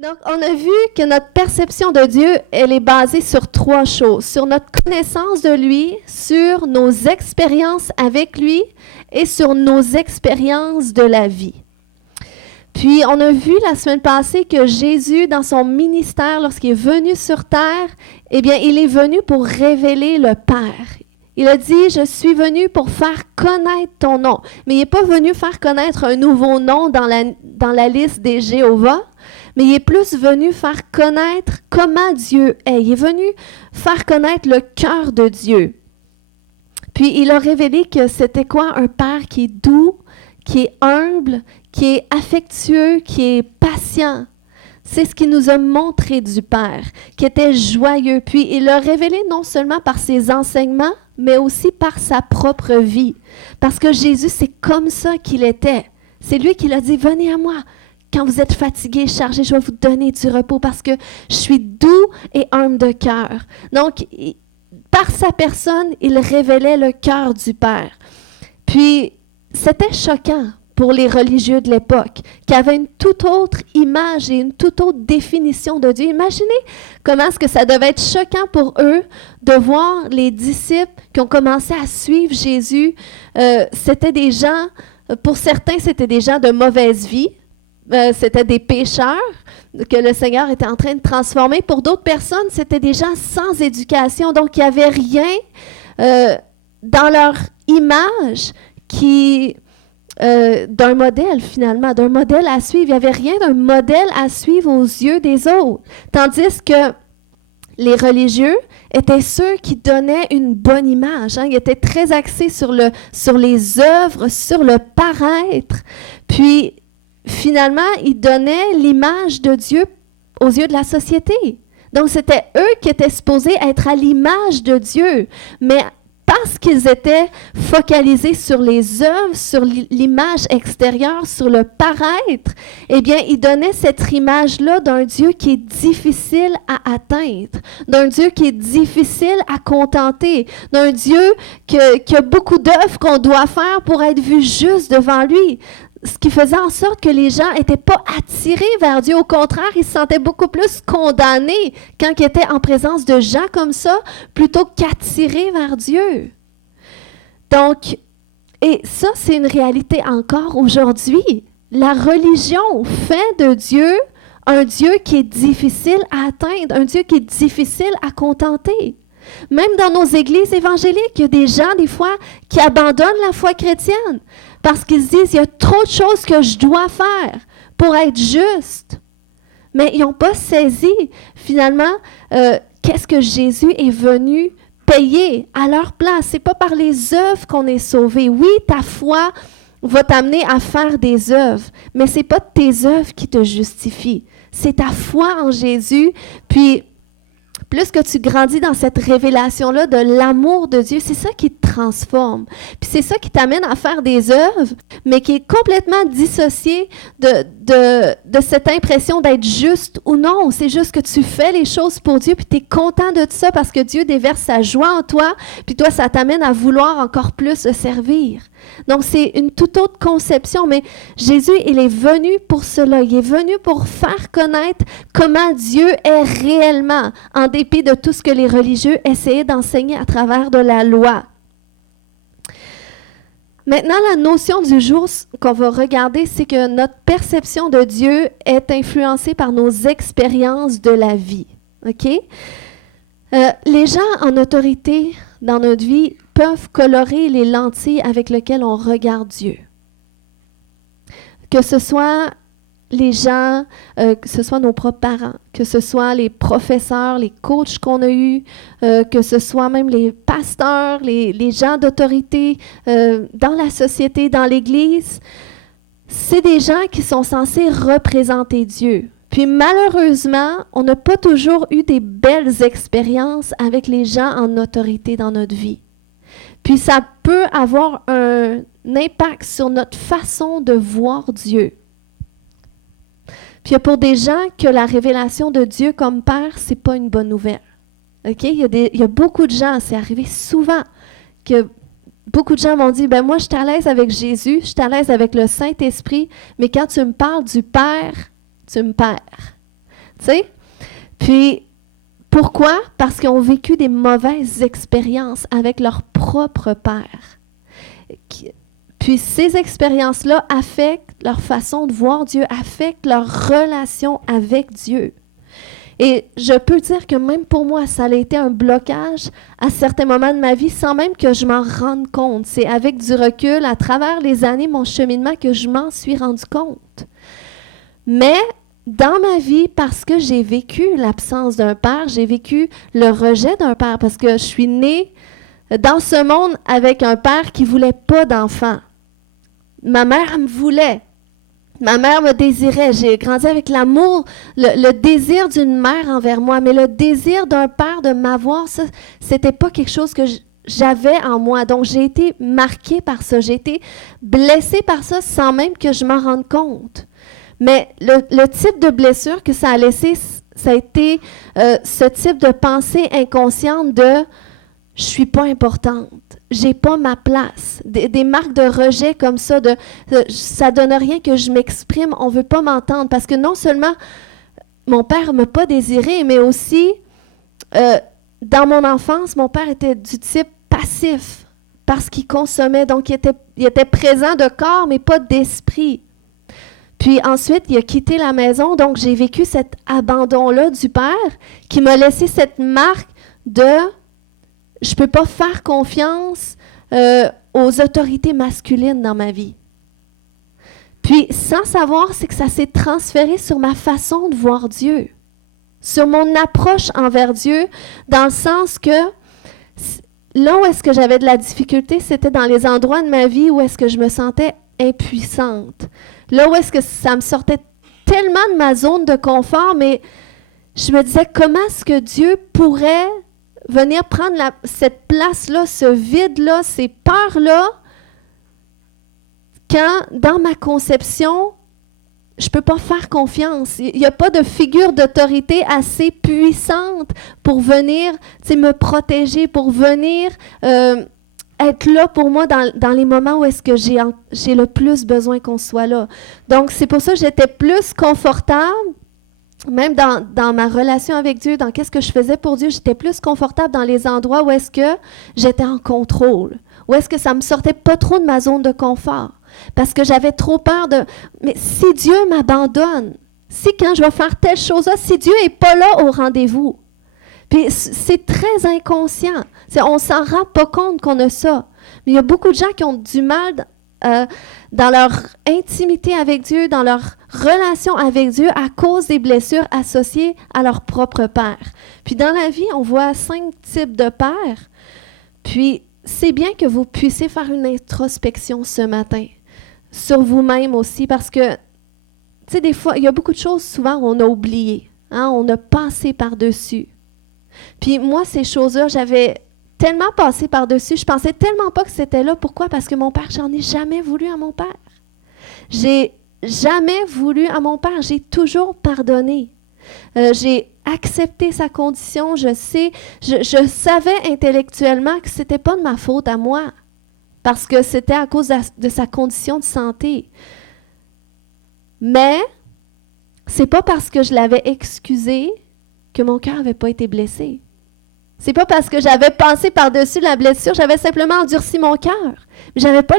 Donc, on a vu que notre perception de Dieu, elle est basée sur trois choses. Sur notre connaissance de lui, sur nos expériences avec lui et sur nos expériences de la vie. Puis, on a vu la semaine passée que Jésus, dans son ministère, lorsqu'il est venu sur terre, eh bien, il est venu pour révéler le Père. Il a dit, je suis venu pour faire connaître ton nom. Mais il n'est pas venu faire connaître un nouveau nom dans la liste des Jéhovah, mais il est plus venu faire connaître comment Dieu est. Il est venu faire connaître le cœur de Dieu. Puis il a révélé que c'était quoi un Père qui est doux, qui est humble, qui est affectueux, qui est patient. C'est ce qu'il nous a montré du Père, qui était joyeux. Puis il l'a révélé non seulement par ses enseignements, mais aussi par sa propre vie. Parce que Jésus, c'est comme ça qu'il était. C'est lui qui l'a dit, venez à moi. Quand vous êtes fatigués, chargés, je vais vous donner du repos parce que je suis doux et humble de cœur. Donc, par sa personne, il révélait le cœur du Père. Puis, c'était choquant pour les religieux de l'époque, qui avaient une toute autre image et une toute autre définition de Dieu. Imaginez comment est-ce que ça devait être choquant pour eux de voir les disciples qui ont commencé à suivre Jésus. C'était des gens, pour certains, c'était des gens de mauvaise vie. C'était des pécheurs que le Seigneur était en train de transformer. Pour d'autres personnes, c'était des gens sans éducation. Donc, il n'y avait rien dans leur image d'un modèle, finalement, d'un modèle à suivre. Il n'y avait rien d'un modèle à suivre aux yeux des autres. Tandis que les religieux étaient ceux qui donnaient une bonne image. Ils étaient très axés sur les œuvres, sur le paraître. Puis, finalement, ils donnaient l'image de Dieu aux yeux de la société. Donc, c'était eux qui étaient supposés être à l'image de Dieu. Mais parce qu'ils étaient focalisés sur les œuvres, sur l'image extérieure, sur le paraître, eh bien, ils donnaient cette image-là d'un Dieu qui est difficile à atteindre, d'un Dieu qui est difficile à contenter, d'un Dieu qui a beaucoup d'œuvres qu'on doit faire pour être vu juste devant lui. Ce qui faisait en sorte que les gens n'étaient pas attirés vers Dieu. Au contraire, ils se sentaient beaucoup plus condamnés quand ils étaient en présence de gens comme ça, plutôt qu'attirés vers Dieu. Donc, et ça, c'est une réalité encore aujourd'hui. La religion fait de Dieu un Dieu qui est difficile à atteindre, un Dieu qui est difficile à contenter. Même dans nos églises évangéliques, il y a des gens, des fois, qui abandonnent la foi chrétienne parce qu'ils se disent, il y a trop de choses que je dois faire pour être juste. Mais ils n'ont pas saisi, finalement, qu'est-ce que Jésus est venu payer à leur place. Ce n'est pas par les œuvres qu'on est sauvé. Oui, ta foi va t'amener à faire des œuvres, mais ce n'est pas tes œuvres qui te justifient. C'est ta foi en Jésus, puis plus que tu grandis dans cette révélation-là de l'amour de Dieu, c'est ça qui te transforme. Puis c'est ça qui t'amène à faire des œuvres, mais qui est complètement dissocié de cette impression d'être juste ou non. C'est juste que tu fais les choses pour Dieu, puis tu es content de ça parce que Dieu déverse sa joie en toi, puis toi, ça t'amène à vouloir encore plus le servir. Donc, c'est une toute autre conception, mais Jésus, il est venu pour cela. Il est venu pour faire connaître comment Dieu est réellement, en dépit de tout ce que les religieux essayaient d'enseigner à travers de la loi. Maintenant, la notion du jour qu'on va regarder, c'est que notre perception de Dieu est influencée par nos expériences de la vie. OK? Les gens en autorité dans notre vie peuvent colorer les lentilles avec lesquelles on regarde Dieu. Que ce soit les gens, que ce soit nos propres parents, que ce soit les professeurs, les coachs qu'on a eus, que ce soit même les pasteurs, les gens d'autorité dans la société, dans l'Église, c'est des gens qui sont censés représenter Dieu. Puis malheureusement, on n'a pas toujours eu des belles expériences avec les gens en autorité dans notre vie. Puis ça peut avoir un impact sur notre façon de voir Dieu. Puis il y a pour des gens que la révélation de Dieu comme Père, c'est pas une bonne nouvelle. OK? Il y a beaucoup de gens, c'est arrivé souvent, que beaucoup de gens m'ont dit, ben moi je suis à l'aise avec Jésus, je suis à l'aise avec le Saint-Esprit, mais quand tu me parles du Père, tu me perds. Tu sais? Puis, pourquoi? Parce qu'ils ont vécu des mauvaises expériences avec leur propre père. Puis ces expériences-là affectent leur façon de voir Dieu, affectent leur relation avec Dieu. Et je peux dire que même pour moi, ça a été un blocage à certains moments de ma vie sans même que je m'en rende compte. C'est avec du recul, à travers les années, mon cheminement, que je m'en suis rendu compte. Mais dans ma vie, parce que j'ai vécu l'absence d'un père, j'ai vécu le rejet d'un père, parce que je suis née dans ce monde avec un père qui ne voulait pas d'enfants. Ma mère me voulait. Ma mère me désirait. J'ai grandi avec l'amour, le désir d'une mère envers moi, mais le désir d'un père de m'avoir, ça, c'était pas quelque chose que j'avais en moi. Donc, j'ai été marquée par ça. J'ai été blessée par ça sans même que je m'en rende compte. Mais le type de blessure que ça a laissé, ça a été ce type de pensée inconsciente de « je suis pas importante ». J'ai pas ma place. Des marques de rejet comme ça, ça donne rien que je m'exprime, on veut pas m'entendre. Parce que non seulement mon père m'a pas désiré, mais aussi, dans mon enfance, mon père était du type passif parce qu'il consommait. Donc, il était présent de corps, mais pas d'esprit. Puis ensuite, il a quitté la maison. Donc, j'ai vécu cet abandon-là du père qui m'a laissé cette marque de... Je ne peux pas faire confiance aux autorités masculines dans ma vie. Puis, sans savoir, c'est que ça s'est transféré sur ma façon de voir Dieu, sur mon approche envers Dieu, dans le sens que là où est-ce que j'avais de la difficulté, c'était dans les endroits de ma vie où est-ce que je me sentais impuissante. Là où est-ce que ça me sortait tellement de ma zone de confort, mais je me disais, comment est-ce que Dieu pourrait venir prendre cette place-là, ce vide-là, ces peurs-là, quand, dans ma conception, je ne peux pas faire confiance. Il n'y a pas de figure d'autorité assez puissante pour venir me protéger, pour venir être là pour moi dans les moments où est-ce que j'ai le plus besoin qu'on soit là. Donc, c'est pour ça que j'étais plus confortable. Même dans ma relation avec Dieu, dans qu'est-ce que je faisais pour Dieu, j'étais plus confortable dans les endroits où est-ce que j'étais en contrôle, où est-ce que ça me sortait pas trop de ma zone de confort, parce que j'avais trop peur de... Mais si Dieu m'abandonne, si quand je vais faire telle chose-là, si Dieu n'est pas là au rendez-vous, puis c'est très inconscient, on ne s'en rend pas compte qu'on a ça, mais il y a beaucoup de gens qui ont du mal... dans leur intimité avec Dieu, dans leur relation avec Dieu à cause des blessures associées à leur propre père. Puis dans la vie, on voit 5 types de pères. Puis c'est bien que vous puissiez faire une introspection ce matin sur vous-même aussi, parce que, tu sais, des fois, il y a beaucoup de choses souvent on a oubliées, hein, on a passé par-dessus. Puis moi, ces choses-là, j'avais tellement passé par-dessus, je pensais tellement pas que c'était là. Pourquoi? Parce que mon père, j'en ai jamais voulu à mon père. J'ai jamais voulu à mon père, j'ai toujours pardonné. J'ai accepté sa condition, je savais intellectuellement que c'était pas de ma faute à moi, parce que c'était à cause de sa condition de santé. Mais c'est pas parce que je l'avais excusé que mon cœur n'avait pas été blessé. C'est pas parce que j'avais passé par-dessus la blessure, j'avais simplement endurci mon cœur. J'avais pas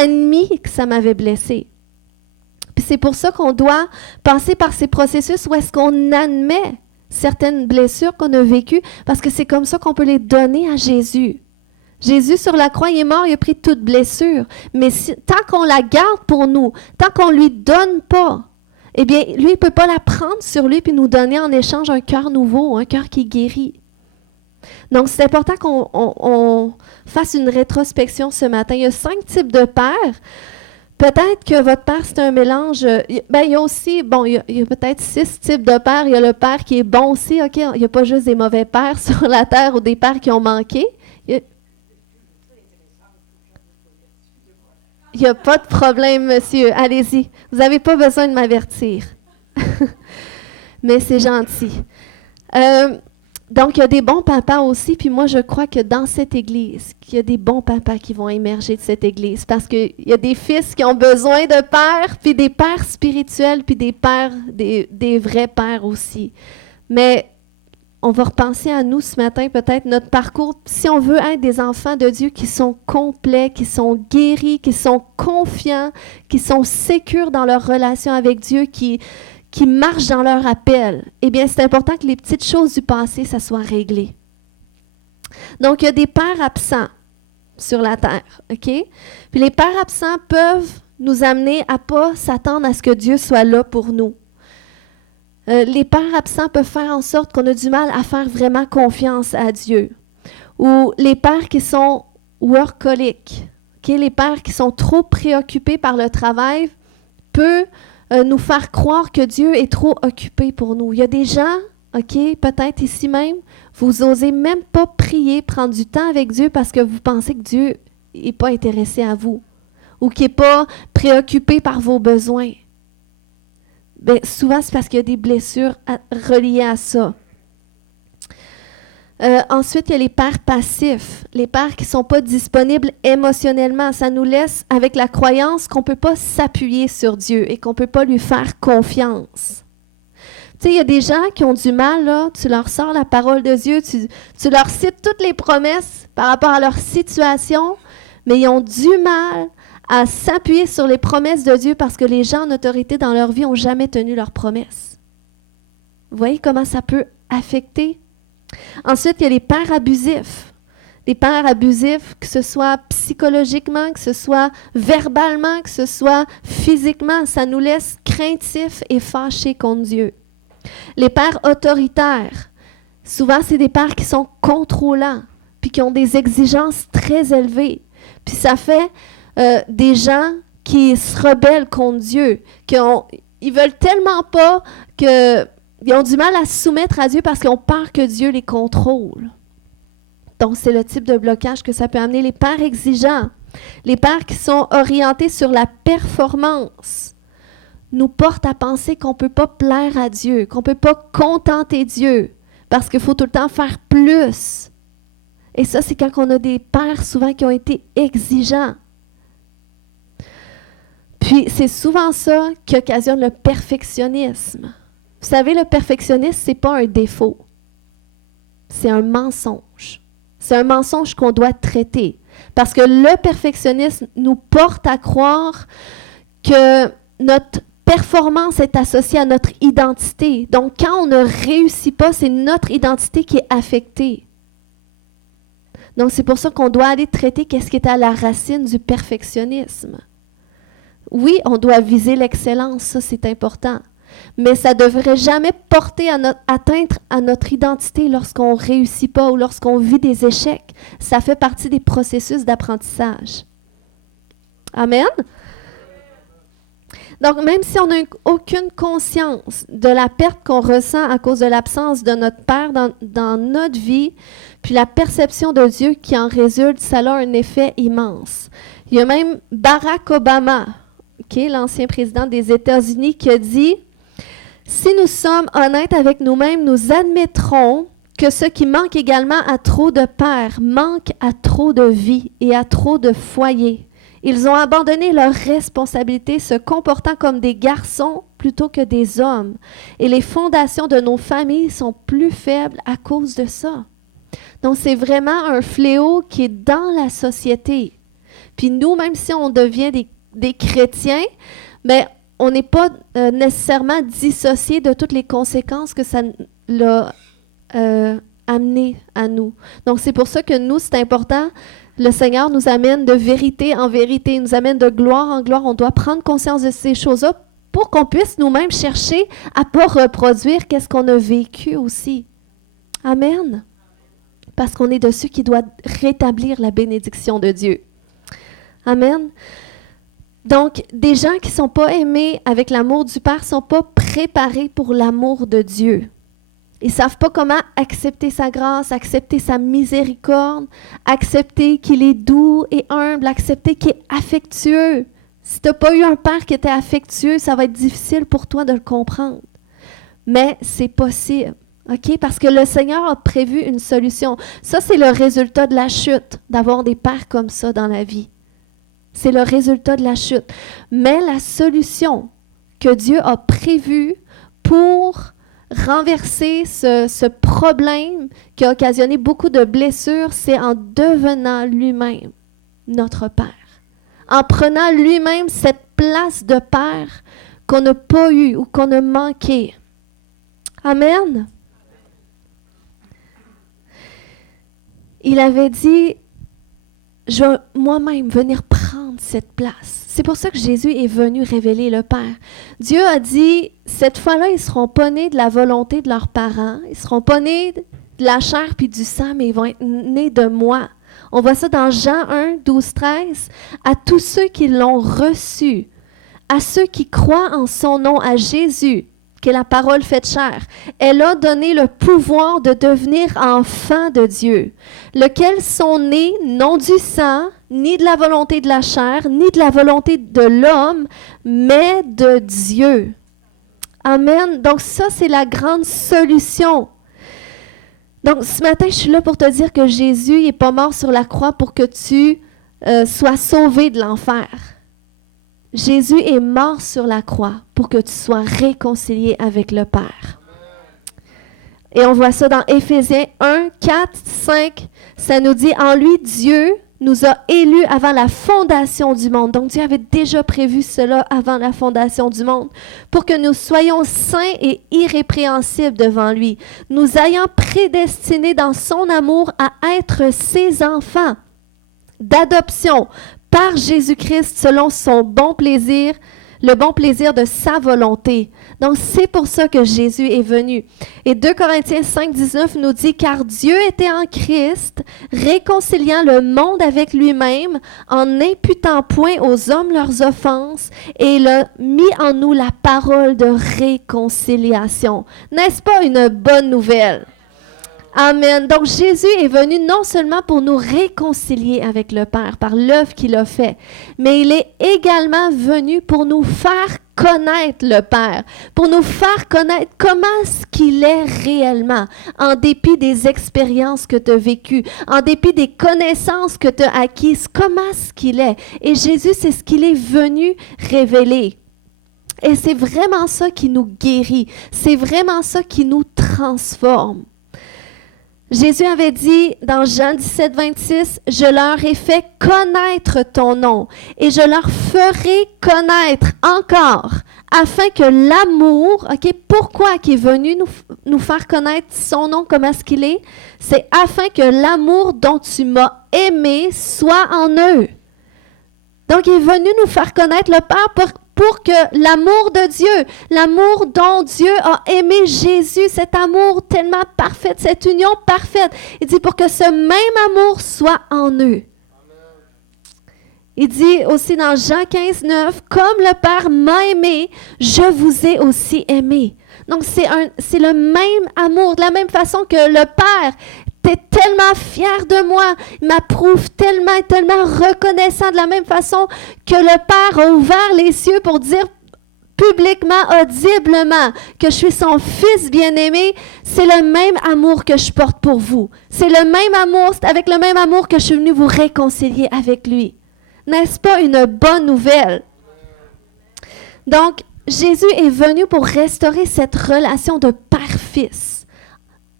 admis que ça m'avait blessé. Puis c'est pour ça qu'on doit passer par ces processus où est-ce qu'on admet certaines blessures qu'on a vécues, parce que c'est comme ça qu'on peut les donner à Jésus. Jésus, sur la croix, il est mort, il a pris toute blessure. Mais tant qu'on la garde pour nous, tant qu'on ne lui donne pas, eh bien, lui, il ne peut pas la prendre sur lui puis nous donner en échange un cœur nouveau, un cœur qui guérit. Donc, c'est important qu'on fasse une rétrospection ce matin. Il y a 5 types de pères. Peut-être que votre père, c'est un mélange. Il y a aussi, il y a peut-être 6 types de pères. Il y a le père qui est bon aussi, OK? Il n'y a pas juste des mauvais pères sur la terre ou des pères qui ont manqué. Il n'y a pas de problème, monsieur. Allez-y. Vous n'avez pas besoin de m'avertir. Mais c'est gentil. Donc, il y a des bons papas aussi, puis moi, je crois que dans cette Église, qu'il y a des bons papas qui vont émerger de cette Église, parce qu'il y a des fils qui ont besoin de pères, puis des pères spirituels, puis des pères, des vrais pères aussi. Mais on va repenser à nous ce matin, peut-être notre parcours, si on veut être des enfants de Dieu qui sont complets, qui sont guéris, qui sont confiants, qui sont sécures dans leur relation avec Dieu, qui marchent dans leur appel, eh bien, c'est important que les petites choses du passé, ça soit réglé. Donc, il y a des pères absents sur la terre, OK? Puis les pères absents peuvent nous amener à ne pas s'attendre à ce que Dieu soit là pour nous. Les pères absents peuvent faire en sorte qu'on a du mal à faire vraiment confiance à Dieu. Ou les pères qui sont workaholics, OK? Les pères qui sont trop préoccupés par le travail peuvent nous faire croire que Dieu est trop occupé pour nous. Il y a des gens, OK, peut-être ici même, vous n'osez même pas prier, prendre du temps avec Dieu parce que vous pensez que Dieu n'est pas intéressé à vous ou qu'il n'est pas préoccupé par vos besoins. Bien, souvent, c'est parce qu'il y a des blessures reliées à ça. Ensuite, il y a les pères passifs, les pères qui ne sont pas disponibles émotionnellement. Ça nous laisse avec la croyance qu'on ne peut pas s'appuyer sur Dieu et qu'on ne peut pas lui faire confiance. Tu sais, il y a des gens qui ont du mal, là, tu leur sors la parole de Dieu, tu leur cites toutes les promesses par rapport à leur situation, mais ils ont du mal à s'appuyer sur les promesses de Dieu parce que les gens en autorité dans leur vie n'ont jamais tenu leurs promesses. Vous voyez comment ça peut affecter? Ensuite, il y a les pères abusifs. Les pères abusifs, que ce soit psychologiquement, que ce soit verbalement, que ce soit physiquement, ça nous laisse craintifs et fâchés contre Dieu. Les pères autoritaires, souvent, c'est des pères qui sont contrôlants, puis qui ont des exigences très élevées. Puis ça fait des gens qui se rebellent contre Dieu, ils veulent tellement pas que... Ils ont du mal à se soumettre à Dieu parce qu'ils ont peur que Dieu les contrôle. Donc, c'est le type de blocage que ça peut amener. Les pères exigeants, les pères qui sont orientés sur la performance, nous portent à penser qu'on ne peut pas plaire à Dieu, qu'on ne peut pas contenter Dieu, parce qu'il faut tout le temps faire plus. Et ça, c'est quand on a des pères souvent qui ont été exigeants. Puis, c'est souvent ça qui occasionne le perfectionnisme. Vous savez, le perfectionnisme, ce n'est pas un défaut. C'est un mensonge. C'est un mensonge qu'on doit traiter. Parce que le perfectionnisme nous porte à croire que notre performance est associée à notre identité. Donc, quand on ne réussit pas, c'est notre identité qui est affectée. Donc, c'est pour ça qu'on doit aller traiter qu'est-ce qui est à la racine du perfectionnisme. Oui, on doit viser l'excellence, ça c'est important. Mais ça ne devrait jamais porter atteinte à notre identité lorsqu'on ne réussit pas ou lorsqu'on vit des échecs. Ça fait partie des processus d'apprentissage. Amen? Donc, même si on n'a aucune conscience de la perte qu'on ressent à cause de l'absence de notre Père dans notre vie, puis la perception de Dieu qui en résulte, ça a un effet immense. Il y a même Barack Obama, l'ancien président des États-Unis, qui a dit « Si nous sommes honnêtes avec nous-mêmes, nous admettrons que ce qui manque également à trop de pères manque à trop de vie et à trop de foyers. Ils ont abandonné leurs responsabilités, se comportant comme des garçons plutôt que des hommes. Et les fondations de nos familles sont plus faibles à cause de ça. » Donc, c'est vraiment un fléau qui est dans la société. Puis nous, même si on devient des chrétiens, mais on n'est pas nécessairement dissocié de toutes les conséquences que ça l'a amené à nous. Donc, c'est pour ça que nous, c'est important. Le Seigneur nous amène de vérité en vérité, il nous amène de gloire en gloire. On doit prendre conscience de ces choses-là pour qu'on puisse nous-mêmes chercher à ne pas reproduire qu'est-ce qu'on a vécu aussi. Amen. Parce qu'on est de ceux qui doivent rétablir la bénédiction de Dieu. Amen. Donc, des gens qui ne sont pas aimés avec l'amour du Père ne sont pas préparés pour l'amour de Dieu. Ils ne savent pas comment accepter sa grâce, accepter sa miséricorde, accepter qu'il est doux et humble, accepter qu'il est affectueux. Si tu n'as pas eu un père qui était affectueux, ça va être difficile pour toi de le comprendre. Mais c'est possible. OK? Parce que le Seigneur a prévu une solution. Ça, c'est le résultat de la chute, d'avoir des pères comme ça dans la vie. C'est le résultat de la chute. Mais la solution que Dieu a prévue pour renverser ce problème qui a occasionné beaucoup de blessures, c'est en devenant lui-même notre Père. En prenant lui-même cette place de Père qu'on n'a pas eue ou qu'on a manqué. Amen. Il avait dit, je vais moi-même venir prendre cette place. C'est pour ça que Jésus est venu révéler le Père. Dieu a dit, cette fois-là, ils ne seront pas nés de la volonté de leurs parents, ils ne seront pas nés de la chair puis du sang, mais ils vont être nés de moi. On voit ça dans Jean 1, 12, 13. À tous ceux qui l'ont reçu, à ceux qui croient en son nom, à Jésus, qui est la parole faite chair, elle a donné le pouvoir de devenir enfants de Dieu, lesquels sont nés non du sang, ni de la volonté de la chair, ni de la volonté de l'homme, mais de Dieu. Amen. Donc ça, c'est la grande solution. Donc ce matin, je suis là pour te dire que Jésus n'est pas mort sur la croix pour que tu sois sauvé de l'enfer. Jésus est mort sur la croix pour que tu sois réconcilié avec le Père. Et on voit ça dans Éphésiens 1, 4, 5. Ça nous dit, en lui, Dieu nous a élus avant la fondation du monde. Donc Dieu avait déjà prévu cela avant la fondation du monde pour que nous soyons saints et irrépréhensibles devant lui, nous ayant prédestinés dans son amour à être ses enfants d'adoption par Jésus-Christ selon son bon plaisir, le bon plaisir de sa volonté. Donc, c'est pour ça que Jésus est venu. Et 2 Corinthiens 5, 19 nous dit « Car Dieu était en Christ, réconciliant le monde avec lui-même, en n'imputant point aux hommes leurs offenses, et il a mis en nous la parole de réconciliation. » N'est-ce pas une bonne nouvelle? Amen. Donc, Jésus est venu non seulement pour nous réconcilier avec le Père par l'œuvre qu'il a fait, mais il est également venu pour nous faire connaître le Père, pour nous faire connaître comment ce qu'il est réellement, en dépit des expériences que tu as vécues, en dépit des connaissances que tu as acquises, comment ce qu'il est. Et Jésus, c'est ce qu'il est venu révéler. Et c'est vraiment ça qui nous guérit, c'est vraiment ça qui nous transforme. Jésus avait dit dans Jean 17, 26, « Je leur ai fait connaître ton nom et je leur ferai connaître encore, afin que l'amour, ok, pourquoi qui est venu nous faire connaître son nom, comment est-ce qu'il est? C'est afin que l'amour dont tu m'as aimé soit en eux. » Donc, il est venu nous faire connaître le Père pour que l'amour de Dieu, l'amour dont Dieu a aimé Jésus, cet amour tellement parfait, cette union parfaite, il dit pour que ce même amour soit en eux. Il dit aussi dans Jean 15, 9, « Comme le Père m'a aimé, je vous ai aussi aimé. » Donc, c'est le même amour, de la même façon que le Père était tellement fier de moi, il m'approuve tellement reconnaissant, de la même façon que le Père a ouvert les cieux pour dire publiquement, audiblement, que je suis son fils bien-aimé, c'est le même amour que je porte pour vous. C'est le même amour, c'est avec le même amour que je suis venue vous réconcilier avec lui. N'est-ce pas une bonne nouvelle? Donc, Jésus est venu pour restaurer cette relation de père-fils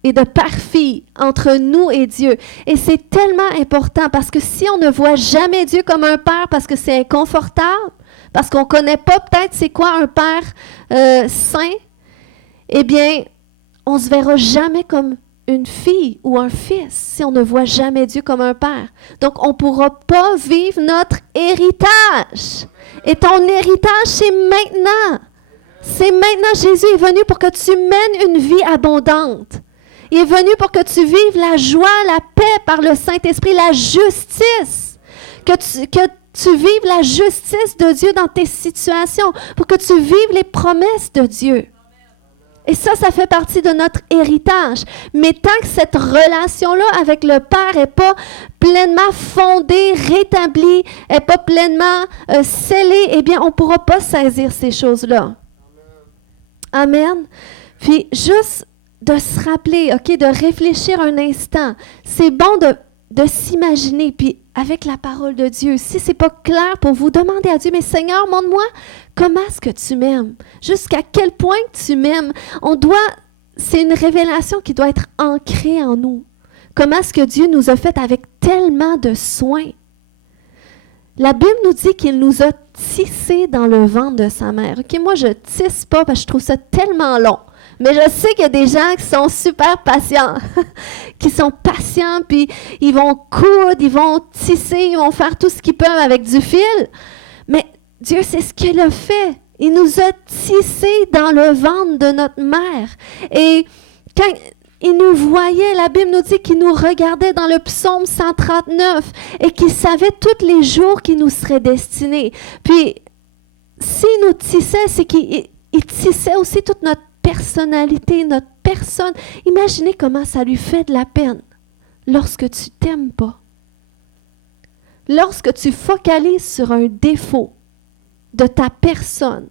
et de père-fille entre nous et Dieu. Et c'est tellement important parce que si on ne voit jamais Dieu comme un père parce que c'est inconfortable, parce qu'on ne connaît pas peut-être c'est quoi un père saint, eh bien, on ne se verra jamais comme une fille ou un fils si on ne voit jamais Dieu comme un père. Donc, on ne pourra pas vivre notre héritage. Et ton héritage, c'est maintenant. C'est maintenant. Jésus est venu pour que tu mènes une vie abondante. Il est venu pour que tu vives la joie, la paix par le Saint-Esprit, la justice. Que tu vives la justice de Dieu dans tes situations, pour que tu vives les promesses de Dieu. Et ça fait partie de notre héritage. Mais tant que cette relation-là avec le Père n'est pas pleinement fondée, rétablie, n'est pas pleinement scellée, eh bien, on ne pourra pas saisir ces choses-là. Amen. Puis, juste de se rappeler, OK, de réfléchir un instant. C'est bon de s'imaginer, puis avec la parole de Dieu. Si ce n'est pas clair pour vous, demandez à Dieu, mais Seigneur, montre-moi comment est-ce que tu m'aimes? Jusqu'à quel point tu m'aimes? C'est une révélation qui doit être ancrée en nous. Comment est-ce que Dieu nous a fait avec tellement de soin? La Bible nous dit qu'il nous a tissés dans le ventre de sa mère. OK, moi, je ne tisse pas parce que je trouve ça tellement long. Mais je sais qu'il y a des gens qui sont super patients, qui sont patients, puis ils vont coudre, ils vont tisser, ils vont faire tout ce qu'ils peuvent avec du fil. Mais Dieu, c'est ce qu'il a fait. Il nous a tissés dans le ventre de notre mère. Et quand il nous voyait, la Bible nous dit qu'il nous regardait dans le psaume 139 et qu'il savait tous les jours qui nous seraient destinés. Puis, s'il nous tissait, c'est qu'il tissait aussi toute notre personnalité, notre personne. Imaginez comment ça lui fait de la peine lorsque tu t'aimes pas. Lorsque tu focalises sur un défaut de ta personne.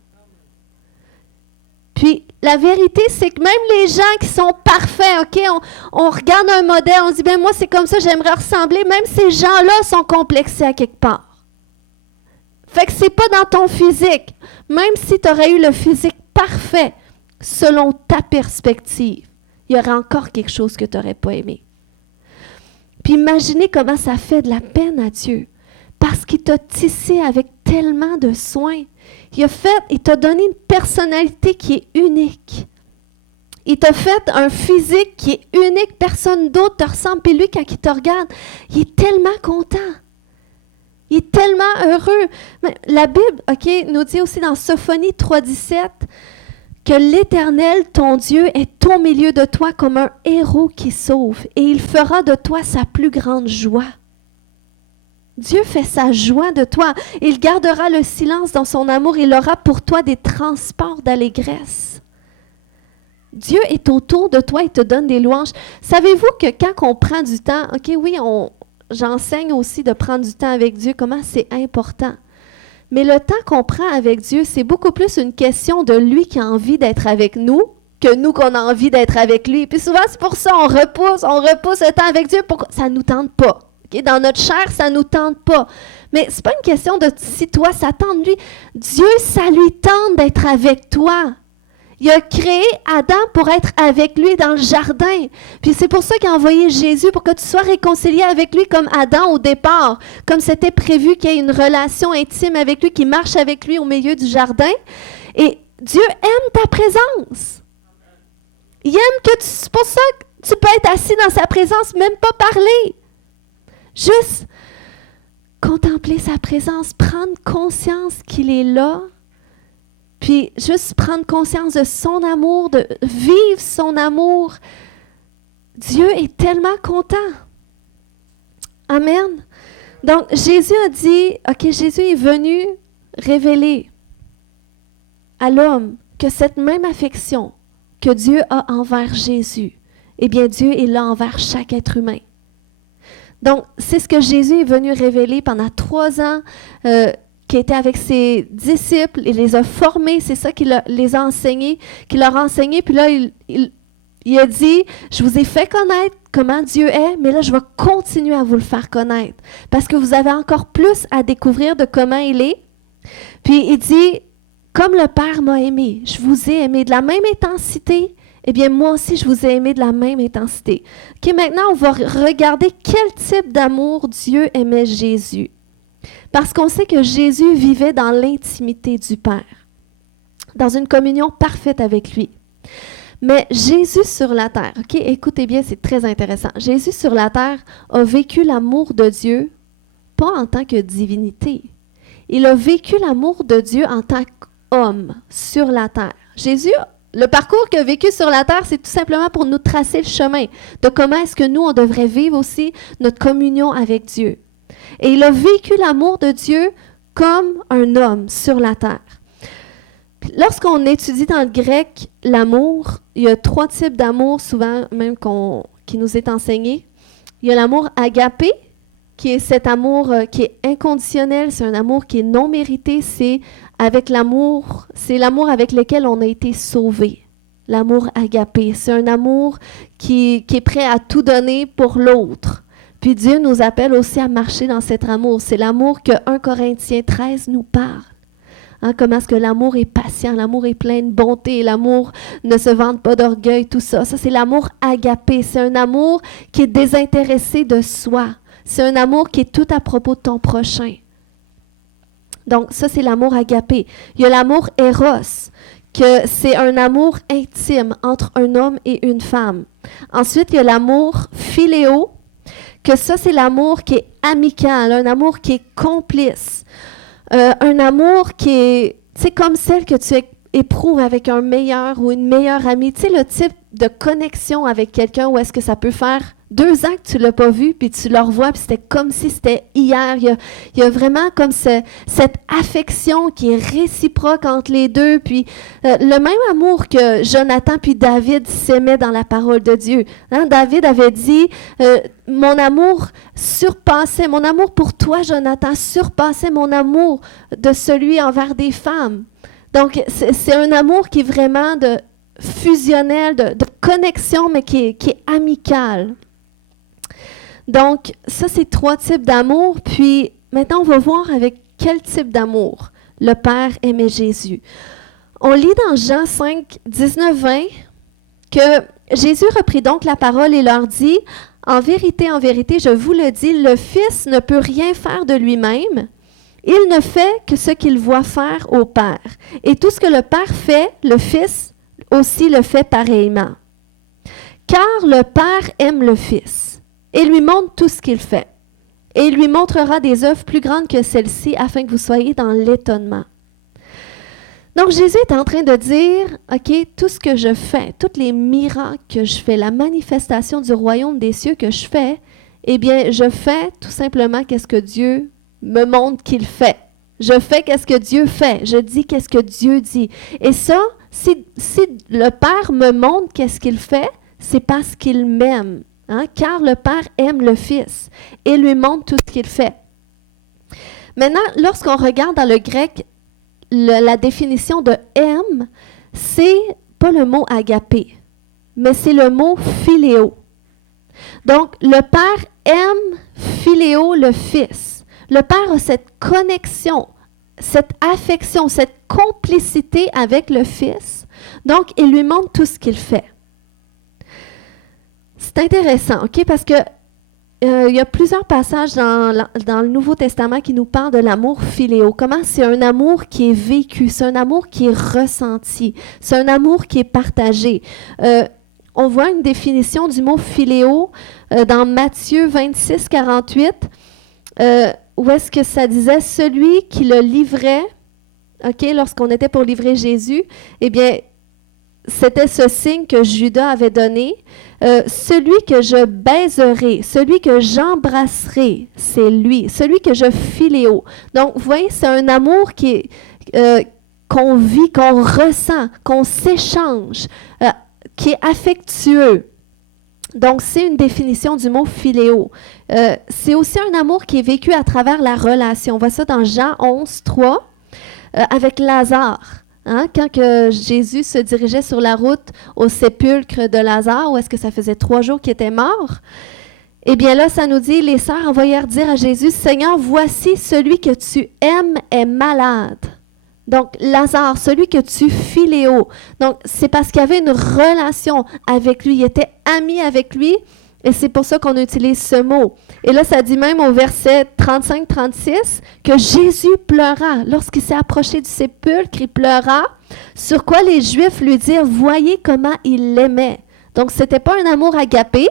Puis, la vérité, c'est que même les gens qui sont parfaits, OK, on regarde un modèle, on dit, ben moi, c'est comme ça, j'aimerais ressembler. Même ces gens-là sont complexés à quelque part. Fait que c'est pas dans ton physique. Même si tu aurais eu le physique parfait, selon ta perspective, il y aurait encore quelque chose que tu n'aurais pas aimé. Puis imaginez comment ça fait de la peine à Dieu. Parce qu'il t'a tissé avec tellement de soin. Il t'a donné une personnalité qui est unique. Il t'a fait un physique qui est unique. Personne d'autre te ressemble. Puis lui, quand il te regarde, il est tellement content. Il est tellement heureux. Mais la Bible, OK, nous dit aussi dans Sophonie 3,17 que l'Éternel, ton Dieu, est au milieu de toi comme un héros qui sauve. Et il fera de toi sa plus grande joie. Dieu fait sa joie de toi. Il gardera le silence dans son amour. Il aura pour toi des transports d'allégresse. Dieu est autour de toi et te donne des louanges. Savez-vous que quand on prend du temps, OK, oui, j'enseigne aussi de prendre du temps avec Dieu, comment c'est important. Mais le temps qu'on prend avec Dieu, c'est beaucoup plus une question de lui qui a envie d'être avec nous que nous qu'on a envie d'être avec lui. Puis souvent, c'est pour ça on repousse le temps avec Dieu. Ça ne nous tente pas. Okay? Dans notre chair, ça ne nous tente pas. Mais ce n'est pas une question de si toi, ça tente lui. Dieu, ça lui tente d'être avec toi. Il a créé Adam pour être avec lui dans le jardin. Puis c'est pour ça qu'il a envoyé Jésus, pour que tu sois réconcilié avec lui comme Adam au départ. Comme c'était prévu qu'il y ait une relation intime avec lui, qu'il marche avec lui au milieu du jardin. Et Dieu aime ta présence. Il aime que c'est pour ça que tu peux être assis dans sa présence, même pas parler. Juste contempler sa présence, prendre conscience qu'il est là. Puis juste prendre conscience de son amour, de vivre son amour. Dieu est tellement content. Amen. Donc, Jésus a dit, OK, Jésus est venu révéler à l'homme que cette même affection que Dieu a envers Jésus, eh bien, Dieu est là envers chaque être humain. Donc, c'est ce que Jésus est venu révéler pendant 3 ans, qui était avec ses disciples, il les a formés, c'est ça qu'il les a enseignés, qu'il leur a enseigné, puis là, il a dit, je vous ai fait connaître comment Dieu est, mais là, je vais continuer à vous le faire connaître, parce que vous avez encore plus à découvrir de comment il est. Puis il dit, comme le Père m'a aimé, je vous ai aimé de la même intensité, eh bien, moi aussi, je vous ai aimé de la même intensité. OK, maintenant, on va regarder quel type d'amour Dieu aimait Jésus. Parce qu'on sait que Jésus vivait dans l'intimité du Père, dans une communion parfaite avec lui. Mais Jésus sur la terre, OK, écoutez bien, c'est très intéressant. Jésus sur la terre a vécu l'amour de Dieu, pas en tant que divinité. Il a vécu l'amour de Dieu en tant qu'homme sur la terre. Jésus, le parcours qu'il a vécu sur la terre, c'est tout simplement pour nous tracer le chemin de comment est-ce que nous, on devrait vivre aussi notre communion avec Dieu. Et il a vécu l'amour de Dieu comme un homme sur la terre. Lorsqu'on étudie dans le grec l'amour, il y a 3 types d'amour souvent même qui nous est enseigné. Il y a l'amour agapé, qui est cet amour qui est inconditionnel, c'est un amour qui est non mérité, c'est l'amour avec lequel on a été sauvé. l'amour agapé. C'est un amour qui est prêt à tout donner pour l'autre. Puis Dieu nous appelle aussi à marcher dans cet amour. C'est l'amour que 1 Corinthiens 13 nous parle. Hein, comment est-ce que l'amour est patient, l'amour est plein de bonté, l'amour ne se vante pas d'orgueil, tout ça. Ça, c'est l'amour agapé. C'est un amour qui est désintéressé de soi. C'est un amour qui est tout à propos de ton prochain. Donc, ça, c'est l'amour agapé. Il y a l'amour éros, que c'est un amour intime entre un homme et une femme. Ensuite, il y a l'amour philéo, que ça, c'est l'amour qui est amical, un amour qui est complice, un amour qui est, c'est comme celle que tu éprouves avec un meilleur ou une meilleure amie. Tu sais, le type de connexion avec quelqu'un où est-ce que ça peut faire 2 ans que tu ne l'as pas vu, puis tu le revois, puis c'était comme si c'était hier. Il y a vraiment comme cette affection qui est réciproque entre les deux, puis le même amour que Jonathan puis David s'aimaient dans la parole de Dieu. Hein? David avait dit, mon amour pour toi, Jonathan, surpassait mon amour de celui envers des femmes. Donc, c'est un amour qui est vraiment fusionnel, de connexion, mais qui est amical. Donc, ça, c'est 3 types d'amour. Puis, maintenant, on va voir avec quel type d'amour le Père aimait Jésus. On lit dans Jean 5, 19, 20, que Jésus reprit donc la parole et leur dit, « En vérité, je vous le dis, le Fils ne peut rien faire de lui-même. Il ne fait que ce qu'il voit faire au Père. Et tout ce que le Père fait, le Fils aussi le fait pareillement. Car le Père aime le Fils et lui montre tout ce qu'il fait. Et il lui montrera des œuvres plus grandes que celles-ci afin que vous soyez dans l'étonnement. » Donc Jésus est en train de dire, OK, tout ce que je fais, tous les miracles que je fais, la manifestation du royaume des cieux que je fais, eh bien, je fais tout simplement qu'est-ce que Dieu me montre qu'il fait. Je fais qu'est-ce que Dieu fait. Je dis qu'est-ce que Dieu dit. Et ça, si le Père me montre qu'est-ce qu'il fait, c'est parce qu'il m'aime. Hein? Car le Père aime le Fils et lui montre tout ce qu'il fait. Maintenant, lorsqu'on regarde dans le grec, la définition de « aime », c'est pas le mot « agapé », mais c'est le mot « philéo ». Donc, le Père aime philéo le Fils. Le Père a cette connexion, cette affection, cette complicité avec le Fils. Donc, il lui montre tout ce qu'il fait. C'est intéressant, OK? Parce que il y a plusieurs passages dans le Nouveau Testament qui nous parlent de l'amour philéo. Comment c'est un amour qui est vécu, c'est un amour qui est ressenti, c'est un amour qui est partagé. On voit une définition du mot philéo dans Matthieu 26, 48, où est-ce que ça disait « Celui qui le livrait, OK, lorsqu'on était pour livrer Jésus, eh bien, c'était ce signe que Judas avait donné. Celui que je baiserai, celui que j'embrasserai, c'est lui. Celui que je philéo. » Donc, vous voyez, c'est un amour qu'on vit, qu'on ressent, qu'on s'échange, qui est affectueux. Donc, c'est une définition du mot philéo. C'est aussi un amour qui est vécu à travers la relation. On voit ça dans Jean 11, 3, avec Lazare. Hein, quand que Jésus se dirigeait sur la route au sépulcre de Lazare, où est-ce que ça faisait 3 jours qu'il était mort, eh bien là, ça nous dit, les sœurs envoyèrent dire à Jésus, « Seigneur, voici celui que tu aimes est malade. » Donc, Lazare, celui que tu philéo. Donc, c'est parce qu'il y avait une relation avec lui, il était ami avec lui, et c'est pour ça qu'on utilise ce mot. Et là, ça dit même au verset 35-36 que Jésus pleura. Lorsqu'il s'est approché du sépulcre, il pleura, sur quoi les Juifs lui dirent « Voyez comment il l'aimait. » Donc, ce n'était pas un amour agapé,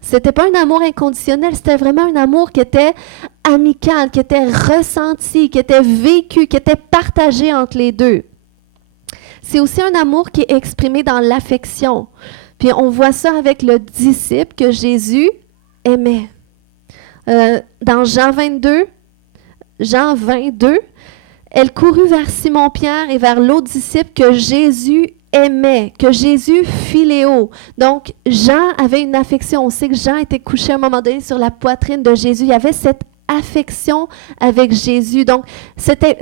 ce n'était pas un amour inconditionnel, c'était vraiment un amour qui était amical, qui était ressenti, qui était vécu, qui était partagé entre les deux. C'est aussi un amour qui est exprimé dans l'affection. Puis on voit ça avec le disciple que Jésus aimait. Dans Jean 22, elle courut vers Simon-Pierre et vers l'autre disciple que Jésus aimait, que Jésus philéo. Donc, Jean avait une affection. On sait que Jean était couché à un moment donné sur la poitrine de Jésus. Il y avait cette affection avec Jésus. Donc, c'était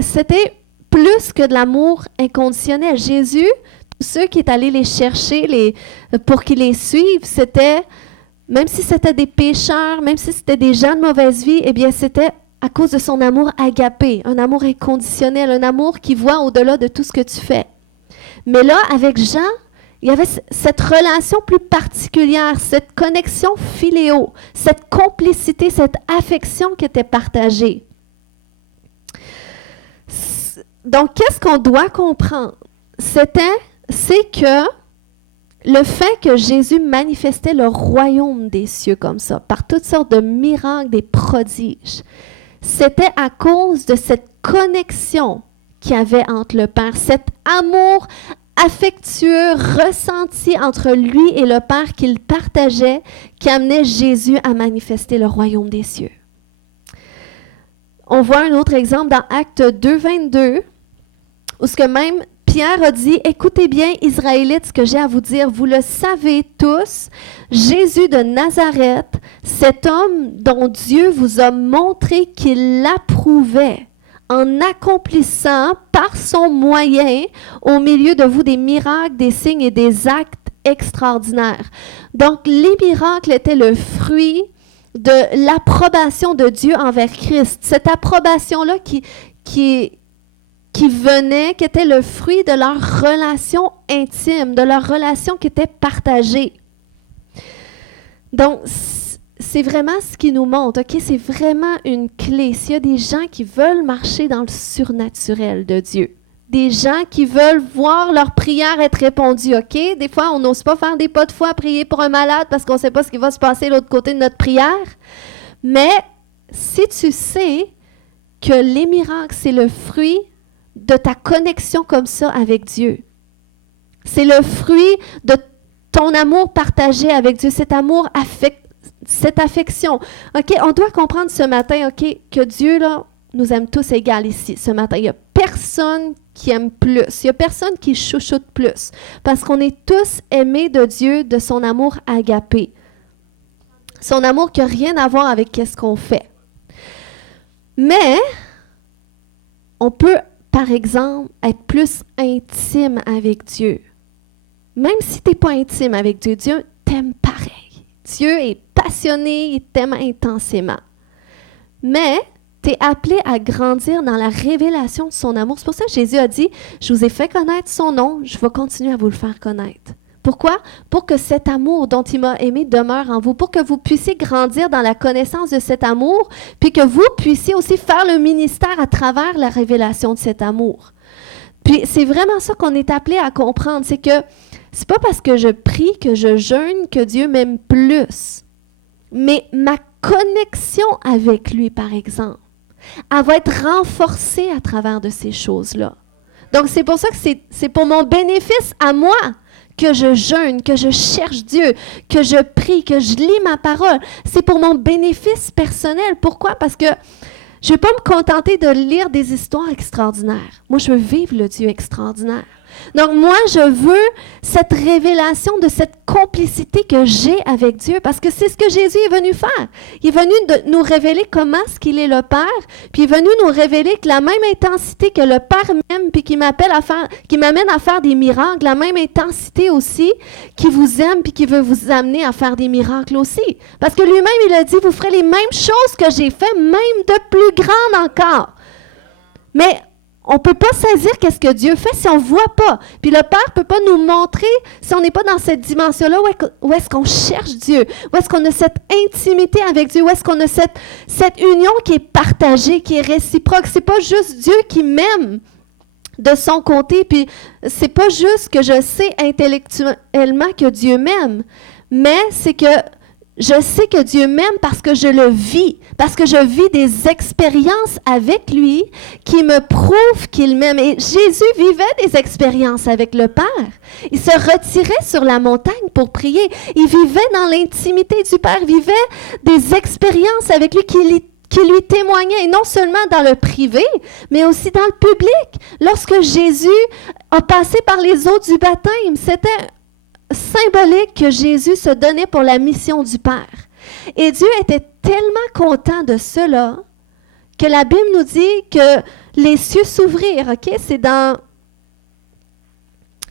plus que de l'amour inconditionnel. Jésus ceux qui est allés les chercher pour qu'ils les suivent, c'était, même si c'était des pécheurs, même si c'était des gens de mauvaise vie, eh bien, c'était à cause de son amour agapé, un amour inconditionnel, un amour qui voit au-delà de tout ce que tu fais. Mais là, avec Jean, il y avait cette relation plus particulière, cette connexion philéo, cette complicité, cette affection qui était partagée. Donc, qu'est-ce qu'on doit comprendre? C'est que le fait que Jésus manifestait le royaume des cieux comme ça, par toutes sortes de miracles, des prodiges, c'était à cause de cette connexion qu'il y avait entre le Père, cet amour affectueux, ressenti entre lui et le Père qu'il partageait, qui amenait Jésus à manifester le royaume des cieux. On voit un autre exemple dans Actes 2, 22, où ce que même Pierre a dit, « Écoutez bien, Israélites, ce que j'ai à vous dire. Vous le savez tous, Jésus de Nazareth, cet homme dont Dieu vous a montré qu'il l'approuvait, en accomplissant par son moyen au milieu de vous des miracles, des signes et des actes extraordinaires. » Donc, les miracles étaient le fruit de l'approbation de Dieu envers Christ. Cette approbation-là qui venait, qui était le fruit de leur relation intime, de leur relation qui était partagée. Donc, c'est vraiment ce qui nous montre, OK? C'est vraiment une clé. S'il y a des gens qui veulent marcher dans le surnaturel de Dieu, des gens qui veulent voir leur prière être répondue, OK? Des fois, on n'ose pas faire des pas de foi à prier pour un malade parce qu'on ne sait pas ce qui va se passer de l'autre côté de notre prière. Mais si tu sais que les miracles, c'est le fruit de ta connexion comme ça avec Dieu, c'est le fruit de ton amour partagé avec Dieu, cet amour cette affection. OK, on doit comprendre ce matin, OK, que Dieu, là, nous aime tous égales ici, ce matin. Il n'y a personne qui aime plus. Il n'y a personne qui chouchoute plus. Parce qu'on est tous aimés de Dieu, de son amour agapé. Son amour qui n'a rien à voir avec ce qu'on fait. Mais, on peut, par exemple, être plus intime avec Dieu. Même si tu n'es pas intime avec Dieu, Dieu t'aime pareil. Dieu est passionné, il t'aime intensément. Mais tu es appelé à grandir dans la révélation de son amour. C'est pour ça que Jésus a dit, je vous ai fait connaître son nom, je vais continuer à vous le faire connaître. Pourquoi? Pour que cet amour dont il m'a aimé demeure en vous, pour que vous puissiez grandir dans la connaissance de cet amour, puis que vous puissiez aussi faire le ministère à travers la révélation de cet amour. Puis c'est vraiment ça qu'on est appelé à comprendre, c'est que c'est pas parce que je prie, que je jeûne, que Dieu m'aime plus. Mais ma connexion avec lui, par exemple, elle va être renforcée à travers de ces choses-là. Donc, c'est pour ça que c'est pour mon bénéfice à moi que je jeûne, que je cherche Dieu, que je prie, que je lis ma parole. C'est pour mon bénéfice personnel. Pourquoi? Parce que je ne vais pas me contenter de lire des histoires extraordinaires. Moi, je veux vivre le Dieu extraordinaire. Donc, moi, je veux cette révélation de cette complicité que j'ai avec Dieu, parce que c'est ce que Jésus est venu faire. Il est venu nous révéler comment est-ce qu'il est le Père, puis il est venu nous révéler que la même intensité que le Père m'aime, puis qui m'amène à faire des miracles, la même intensité aussi, qui vous aime, puis qui veut vous amener à faire des miracles aussi. Parce que lui-même, il a dit, vous ferez les mêmes choses que j'ai fait, même de plus grandes encore. Mais on ne peut pas saisir qu'est-ce que Dieu fait si on ne voit pas. Puis le Père ne peut pas nous montrer si on n'est pas dans cette dimension-là où est-ce qu'on cherche Dieu, où est-ce qu'on a cette intimité avec Dieu, où est-ce qu'on a cette union qui est partagée, qui est réciproque. C'est pas juste Dieu qui m'aime de son côté, puis c'est pas juste que je sais intellectuellement que Dieu m'aime, mais c'est que je sais que Dieu m'aime parce que je le vis, parce que je vis des expériences avec lui qui me prouvent qu'il m'aime. Et Jésus vivait des expériences avec le Père. Il se retirait sur la montagne pour prier. Il vivait dans l'intimité du Père, il vivait des expériences avec lui qui lui témoignaient, et non seulement dans le privé, mais aussi dans le public. Lorsque Jésus a passé par les eaux du baptême, c'était symbolique que Jésus se donnait pour la mission du Père. Et Dieu était tellement content de cela que la Bible nous dit que les cieux s'ouvrirent. OK? C'est dans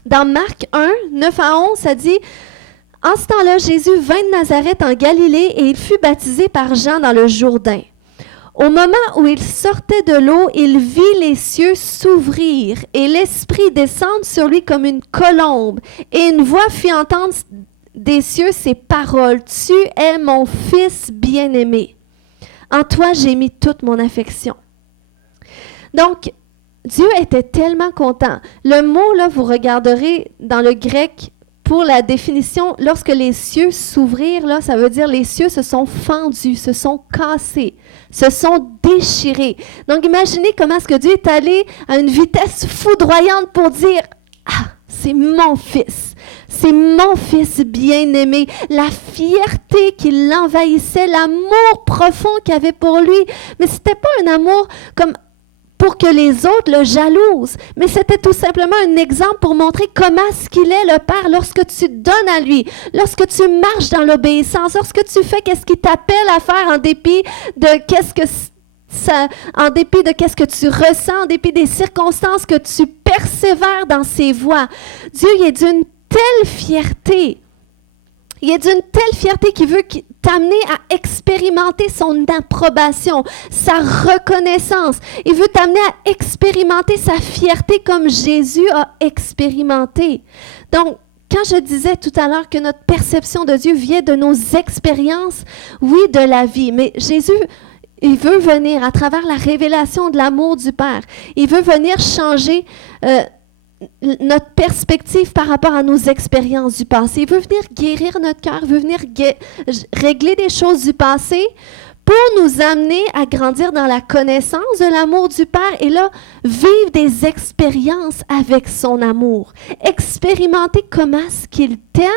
Dans Marc 1, 9 à 11, ça dit « En ce temps-là, Jésus vint de Nazareth en Galilée et il fut baptisé par Jean dans le Jourdain. Au moment où il sortait de l'eau, il vit les cieux s'ouvrir et l'Esprit descendre sur lui comme une colombe. Et une voix fit entendre des cieux ces paroles. « Tu es mon Fils bien-aimé. En toi, j'ai mis toute mon affection. » Donc, Dieu était tellement content. Le mot, là, vous regarderez dans le grec pour la définition, lorsque les cieux s'ouvrirent, là, ça veut dire les cieux se sont fendus, se sont cassés, se sont déchirés. Donc, imaginez comment est-ce que Dieu est allé à une vitesse foudroyante pour dire « Ah, c'est mon Fils, c'est mon Fils bien-aimé. » La fierté qui l'envahissait, l'amour profond qu'il avait pour lui. Mais ce n'était pas un amour comme pour que les autres le jalousent, mais c'était tout simplement un exemple pour montrer comment est-ce qu'il est le Père lorsque tu donnes à lui, lorsque tu marches dans l'obéissance, lorsque tu fais qu'est-ce qu'il t'appelle à faire en dépit de qu'est-ce que tu ressens, en dépit des circonstances, que tu persévères dans ses voies. Dieu il est d'une telle fierté. Il est d'une telle fierté qu'il veut t'amener à expérimenter son approbation, sa reconnaissance. Il veut t'amener à expérimenter sa fierté comme Jésus a expérimenté. Donc, quand je disais tout à l'heure que notre perception de Dieu vient de nos expériences, oui, de la vie, mais Jésus, il veut venir à travers la révélation de l'amour du Père. Il veut venir changer notre perspective par rapport à nos expériences du passé. Il veut venir guérir notre cœur, il veut venir régler des choses du passé pour nous amener à grandir dans la connaissance de l'amour du Père et là, vivre des expériences avec son amour. Expérimenter comment est-ce qu'il t'aime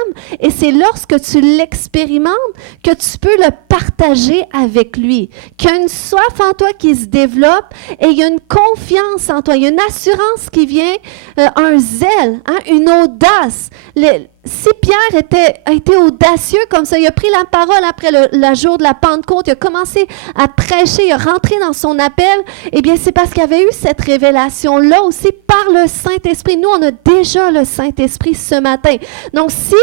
et c'est lorsque tu l'expérimentes que tu peux le partager avec lui. Qu'il y a une soif en toi qui se développe et il y a une confiance en toi, il y a une assurance qui vient, un zèle, une audace. Si Pierre a été audacieux comme ça, il a pris la parole après le jour de la Pentecôte, il a commencé à prêcher, il a rentré dans son appel, eh bien c'est parce qu'il y avait eu cette révélation-là aussi par le Saint-Esprit. Nous, on a déjà le Saint-Esprit ce matin. Donc si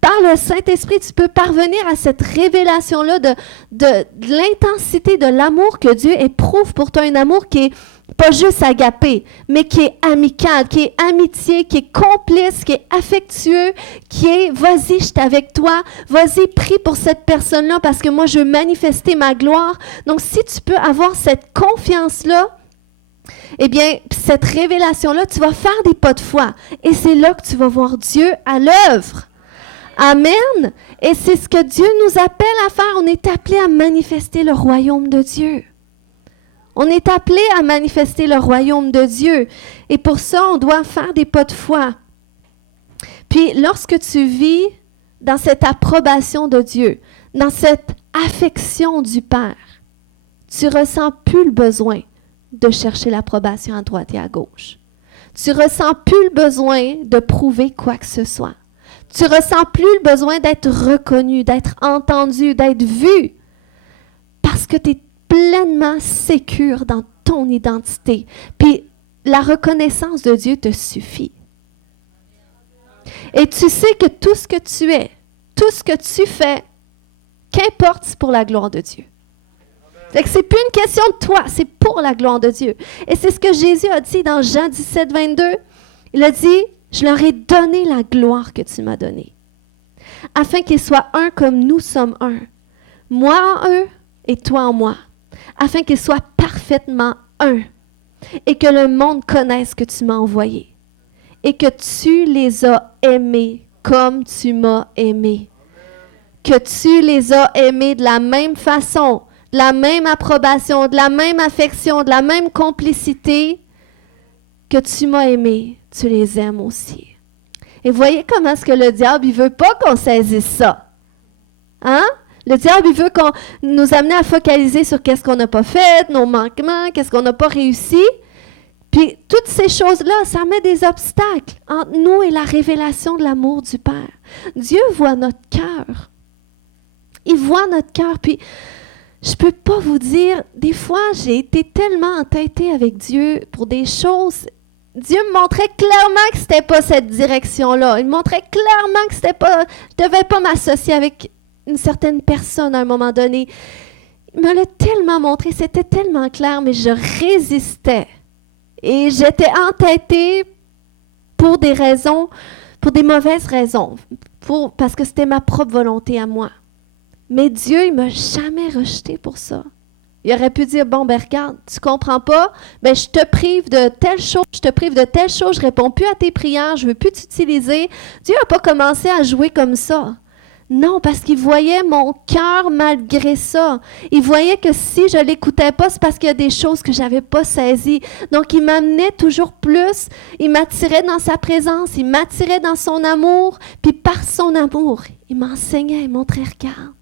par le Saint-Esprit, tu peux parvenir à cette révélation-là de l'intensité de l'amour que Dieu éprouve pour toi, un amour qui est pas juste agapé, mais qui est amical, qui est amitié, qui est complice, qui est affectueux, qui est « vas-y, je suis avec toi, vas-y, prie pour cette personne-là parce que moi, je veux manifester ma gloire. » Donc, si tu peux avoir cette confiance-là, eh bien, cette révélation-là, tu vas faire des pas de foi. Et c'est là que tu vas voir Dieu à l'œuvre. Amen. Et c'est ce que Dieu nous appelle à faire. On est appelé à manifester le royaume de Dieu. On est appelé à manifester le royaume de Dieu. Et pour ça, on doit faire des pas de foi. Puis, lorsque tu vis dans cette approbation de Dieu, dans cette affection du Père, tu ne ressens plus le besoin de chercher l'approbation à droite et à gauche. Tu ne ressens plus le besoin de prouver quoi que ce soit. Tu ne ressens plus le besoin d'être reconnu, d'être entendu, d'être vu. Parce que tu es pleinement sécure dans ton identité. Puis la reconnaissance de Dieu te suffit. Et tu sais que tout ce que tu es, tout ce que tu fais, qu'importe, c'est pour la gloire de Dieu. Fait que c'est plus une question de toi, c'est pour la gloire de Dieu. Et c'est ce que Jésus a dit dans Jean 17, 22. Il a dit, « Je leur ai donné la gloire que tu m'as donnée, afin qu'ils soient un comme nous sommes un. Moi en eux et toi en moi, afin qu'ils soient parfaitement un, et que le monde connaisse que tu m'as envoyé, et que tu les as aimés comme tu m'as aimé. Que tu les as aimés de la même façon, de la même approbation, de la même affection, de la même complicité que tu m'as aimé, tu les aimes aussi. » Et voyez comment est-ce que le diable, il veut pas qu'on saisisse ça. Hein? Le diable, il veut nous amener à focaliser sur qu'est-ce qu'on n'a pas fait, nos manquements, qu'est-ce qu'on n'a pas réussi. Puis toutes ces choses-là, ça met des obstacles entre nous et la révélation de l'amour du Père. Dieu voit notre cœur. Il voit notre cœur, puis je ne peux pas vous dire, des fois, j'ai été tellement entêtée avec Dieu pour des choses Dieu me montrait clairement que c'était pas cette direction-là. Il me montrait clairement que c'était pas, je devais pas m'associer avec une certaine personne à un moment donné. Il me l'a tellement montré, c'était tellement clair, mais je résistais. Et j'étais entêtée pour des raisons, pour des mauvaises raisons, parce que c'était ma propre volonté à moi. Mais Dieu, il m'a jamais rejeté pour ça. Il aurait pu dire, bon, ben regarde, tu comprends pas, ben je te prive de telle chose, je réponds plus à tes prières, je veux plus t'utiliser. Dieu n'a pas commencé à jouer comme ça. Non, parce qu'il voyait mon cœur malgré ça. Il voyait que si je l'écoutais pas, c'est parce qu'il y a des choses que j'avais pas saisies. Donc, il m'amenait toujours plus, il m'attirait dans sa présence, il m'attirait dans son amour, puis par son amour, il m'enseignait, il montrait, regarde.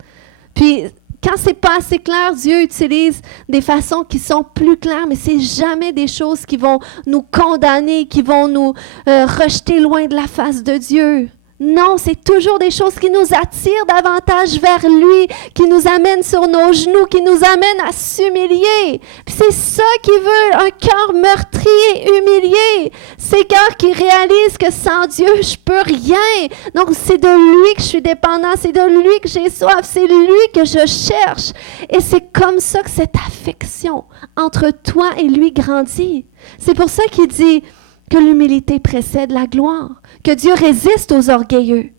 Puis, quand c'est pas assez clair, Dieu utilise des façons qui sont plus claires, mais c'est jamais des choses qui vont nous condamner, qui vont nous rejeter loin de la face de Dieu. Non, c'est toujours des choses qui nous attirent davantage vers lui, qui nous amènent sur nos genoux, qui nous amènent à s'humilier. Puis c'est ça qu'il veut, un cœur meurtri et humilié. Ces cœurs qui réalisent que sans Dieu, je peux rien. Donc c'est de lui que je suis dépendant, c'est de lui que j'ai soif, c'est lui que je cherche. Et c'est comme ça que cette affection entre toi et lui grandit. C'est pour ça qu'il dit que l'humilité précède la gloire, que Dieu résiste aux orgueilleux.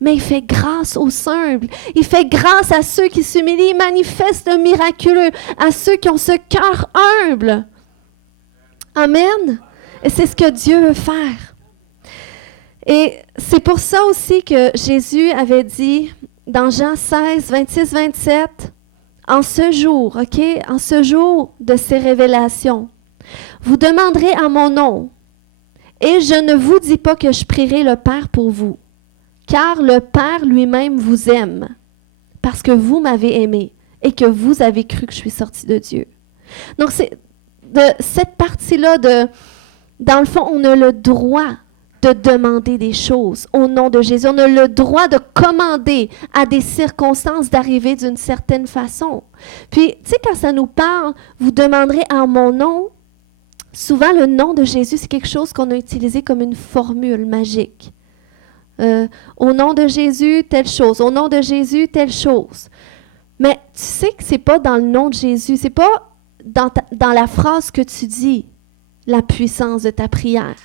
Mais il fait grâce aux humbles, il fait grâce à ceux qui s'humilient, il manifeste le miraculeux à ceux qui ont ce cœur humble. Amen. Et c'est ce que Dieu veut faire. Et c'est pour ça aussi que Jésus avait dit dans Jean 16, 26, 27, en ce jour, OK, en ce jour de ces révélations, vous demanderez à mon nom, et je ne vous dis pas que je prierai le Père pour vous, car le Père lui-même vous aime, parce que vous m'avez aimé et que vous avez cru que je suis sortie de Dieu. Donc, c'est de cette partie-là, dans le fond, on a le droit de demander des choses au nom de Jésus. On a le droit de commander à des circonstances d'arriver d'une certaine façon. Puis, tu sais, quand ça nous parle, vous demanderez en mon nom, souvent, le nom de Jésus, c'est quelque chose qu'on a utilisé comme une formule magique. Au nom de Jésus, telle chose. Au nom de Jésus, telle chose. Mais tu sais que ce n'est pas dans le nom de Jésus. Ce n'est pas dans la phrase que tu dis, la puissance de ta prière.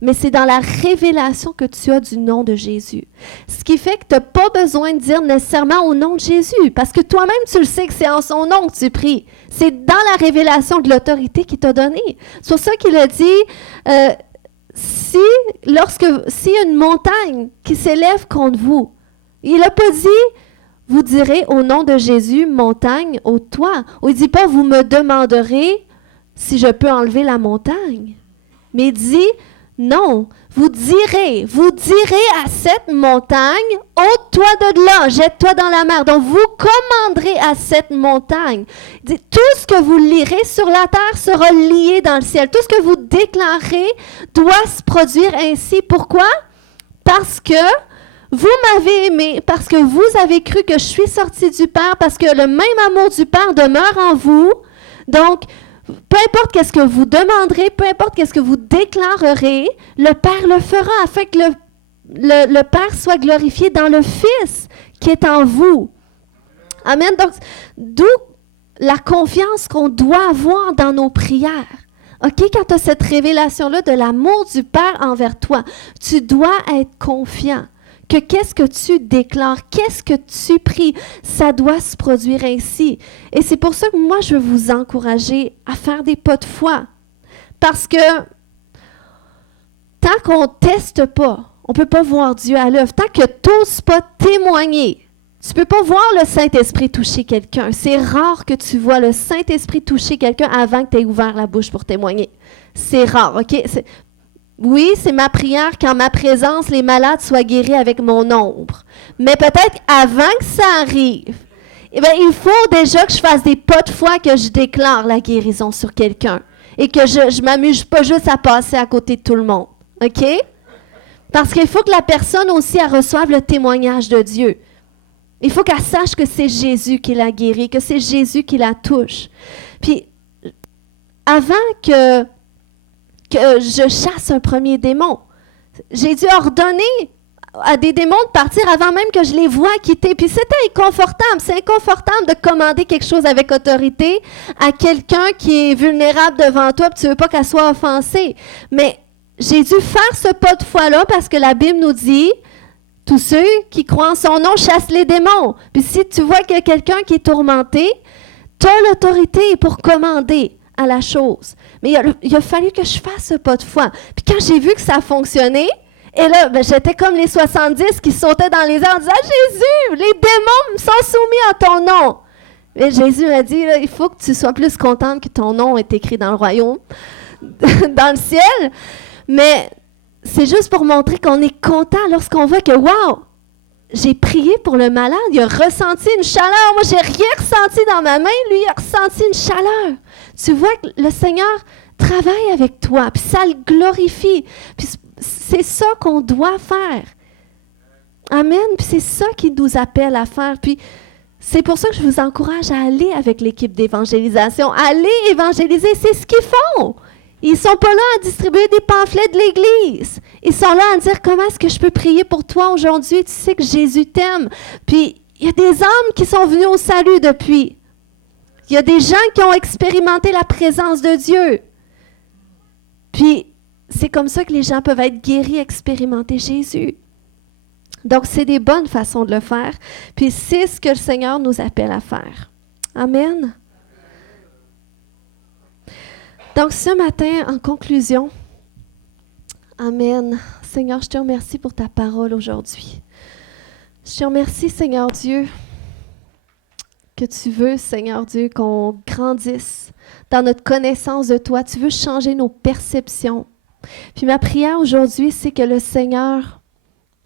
Mais c'est dans la révélation que tu as du nom de Jésus. Ce qui fait que tu n'as pas besoin de dire nécessairement au nom de Jésus, parce que toi-même, tu le sais que c'est en son nom que tu pries. C'est dans la révélation de l'autorité qu'il t'a donnée. C'est pour ça qu'il a dit, s'il y a une montagne qui s'élève contre vous, il n'a pas dit, vous direz au nom de Jésus, montagne, ôte-toi. Ou il ne dit pas, vous me demanderez si je peux enlever la montagne. Mais il dit, non, vous direz à cette montagne, ôte-toi de là, jette-toi dans la mer. Donc, vous commanderez à cette montagne. Il dit, tout ce que vous lirez sur la terre sera lié dans le ciel. Tout ce que vous déclarez doit se produire ainsi. Pourquoi? Parce que vous m'avez aimé, parce que vous avez cru que je suis sortie du Père, parce que le même amour du Père demeure en vous. Donc, peu importe qu'est-ce que vous demanderez, peu importe qu'est-ce que vous déclarerez, le Père le fera afin que le Père soit glorifié dans le Fils qui est en vous. Amen. Donc, d'où la confiance qu'on doit avoir dans nos prières. OK, quand tu as cette révélation-là de l'amour du Père envers toi, tu dois être confiant que qu'est-ce que tu déclares, qu'est-ce que tu pries, ça doit se produire ainsi. Et c'est pour ça que moi, je veux vous encourager à faire des pas de foi. Parce que tant qu'on ne teste pas, on ne peut pas voir Dieu à l'œuvre. Tant que tu n'oses pas témoigner, tu ne peux pas voir le Saint-Esprit toucher quelqu'un. C'est rare que tu vois le Saint-Esprit toucher quelqu'un avant que tu aies ouvert la bouche pour témoigner. C'est rare, OK? Oui, c'est ma prière qu'en ma présence, les malades soient guéris avec mon ombre. Mais peut-être avant que ça arrive, eh bien, il faut déjà que je fasse des pas de foi, que je déclare la guérison sur quelqu'un. Et que je ne m'amuse pas juste à passer à côté de tout le monde. OK? Parce qu'il faut que la personne aussi elle reçoive le témoignage de Dieu. Il faut qu'elle sache que c'est Jésus qui l'a guérie, que c'est Jésus qui la touche. Puis, avant que que je chasse un premier démon. J'ai dû ordonner à des démons de partir avant même que je les vois quitter. Puis c'était inconfortable. C'est inconfortable de commander quelque chose avec autorité à quelqu'un qui est vulnérable devant toi, puis tu veux pas qu'elle soit offensée. Mais j'ai dû faire ce pas de foi-là parce que la Bible nous dit, tous ceux qui croient en son nom chassent les démons. Puis si tu vois qu'il y a quelqu'un qui est tourmenté, tu as l'autorité pour commander à la chose. Mais il a fallu que je fasse ce pas de foi. Puis quand j'ai vu que ça fonctionnait, et là, j'étais comme les 70 qui sautaient dans les airs en disant « Jésus, les démons sont soumis à ton nom! » Mais Jésus m'a dit « Il faut que tu sois plus contente que ton nom est écrit dans le royaume, dans le ciel. » Mais c'est juste pour montrer qu'on est content lorsqu'on voit que « Wow! J'ai prié pour le malade, il a ressenti une chaleur. Moi, j'ai rien ressenti dans ma main, lui, il a ressenti une chaleur. » Tu vois que le Seigneur travaille avec toi, puis ça le glorifie. Puis c'est ça qu'on doit faire. Amen. Puis c'est ça qu'il nous appelle à faire. Puis c'est pour ça que je vous encourage à aller avec l'équipe d'évangélisation. Allez évangéliser, c'est ce qu'ils font. Ils ne sont pas là à distribuer des pamphlets de l'Église. Ils sont là à dire comment est-ce que je peux prier pour toi aujourd'hui. Tu sais que Jésus t'aime. Puis il y a des âmes qui sont venues au salut depuis. Il y a des gens qui ont expérimenté la présence de Dieu. Puis c'est comme ça que les gens peuvent être guéris, expérimenter Jésus. Donc, c'est des bonnes façons de le faire. Puis, c'est ce que le Seigneur nous appelle à faire. Amen. Donc, ce matin, en conclusion, Amen. Seigneur, je te remercie pour ta parole aujourd'hui. Je te remercie, Seigneur Dieu, que tu veux, Seigneur Dieu, qu'on grandisse dans notre connaissance de toi. Tu veux changer nos perceptions. Puis ma prière aujourd'hui, c'est que le Seigneur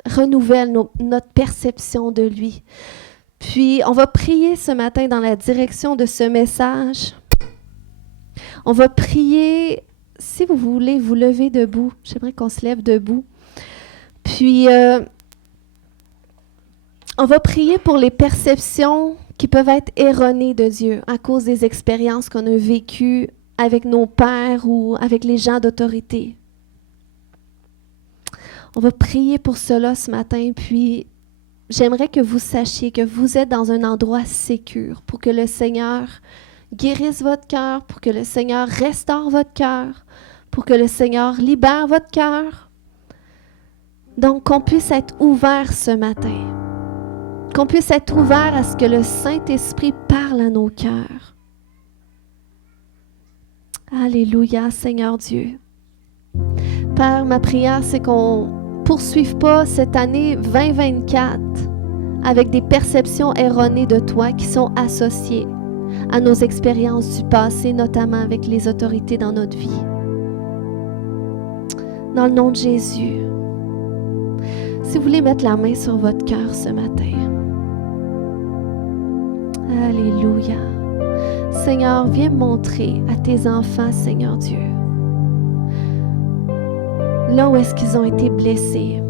renouvelle notre perception de lui. Puis on va prier ce matin dans la direction de ce message. On va prier, si vous voulez vous lever debout, j'aimerais qu'on se lève debout. Puis on va prier pour les perceptions qui peuvent être erronées de Dieu à cause des expériences qu'on a vécues avec nos pères ou avec les gens d'autorité. On va prier pour cela ce matin, puis j'aimerais que vous sachiez que vous êtes dans un endroit sécure pour que le Seigneur guérisse votre cœur, pour que le Seigneur restaure votre cœur, pour que le Seigneur libère votre cœur. Donc, qu'on puisse être ouvert ce matin, qu'on puisse être ouvert à ce que le Saint-Esprit parle à nos cœurs. Alléluia, Seigneur Dieu. Père, ma prière, c'est qu'on ne poursuive pas cette année 2024 avec des perceptions erronées de toi qui sont associées à nos expériences du passé, notamment avec les autorités dans notre vie. Dans le nom de Jésus, si vous voulez mettre la main sur votre cœur ce matin. Alléluia. Seigneur, viens montrer à tes enfants, Seigneur Dieu, là où est-ce qu'ils ont été blessés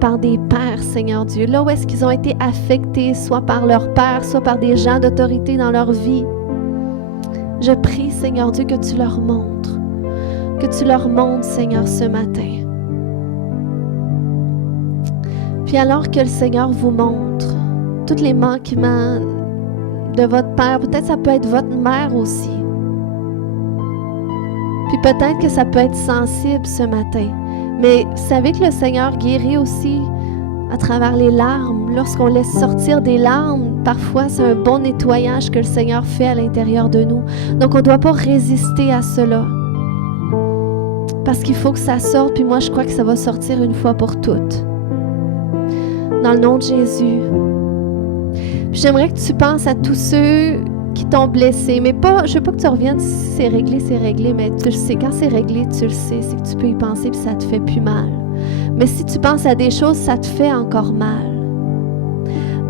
par des pères, Seigneur Dieu, là où est-ce qu'ils ont été affectés, soit par leurs pères, soit par des gens d'autorité dans leur vie. Je prie, Seigneur Dieu, que tu leur montres, Seigneur, ce matin. Puis alors que le Seigneur vous montre tous les manquements de votre père, peut-être ça peut être votre mère aussi. Puis peut-être que ça peut être sensible ce matin. Mais vous savez que le Seigneur guérit aussi à travers les larmes. Lorsqu'on laisse sortir des larmes, parfois c'est un bon nettoyage que le Seigneur fait à l'intérieur de nous. Donc on ne doit pas résister à cela. Parce qu'il faut que ça sorte, puis moi je crois que ça va sortir une fois pour toutes. Dans le nom de Jésus. Puis j'aimerais que tu penses à tous ceux qui t'ont blessé, mais pas, je veux pas que tu reviennes si c'est réglé, mais tu le sais, quand c'est réglé, tu le sais, c'est que tu peux y penser puis ça te fait plus mal. Mais si tu penses à des choses, ça te fait encore mal.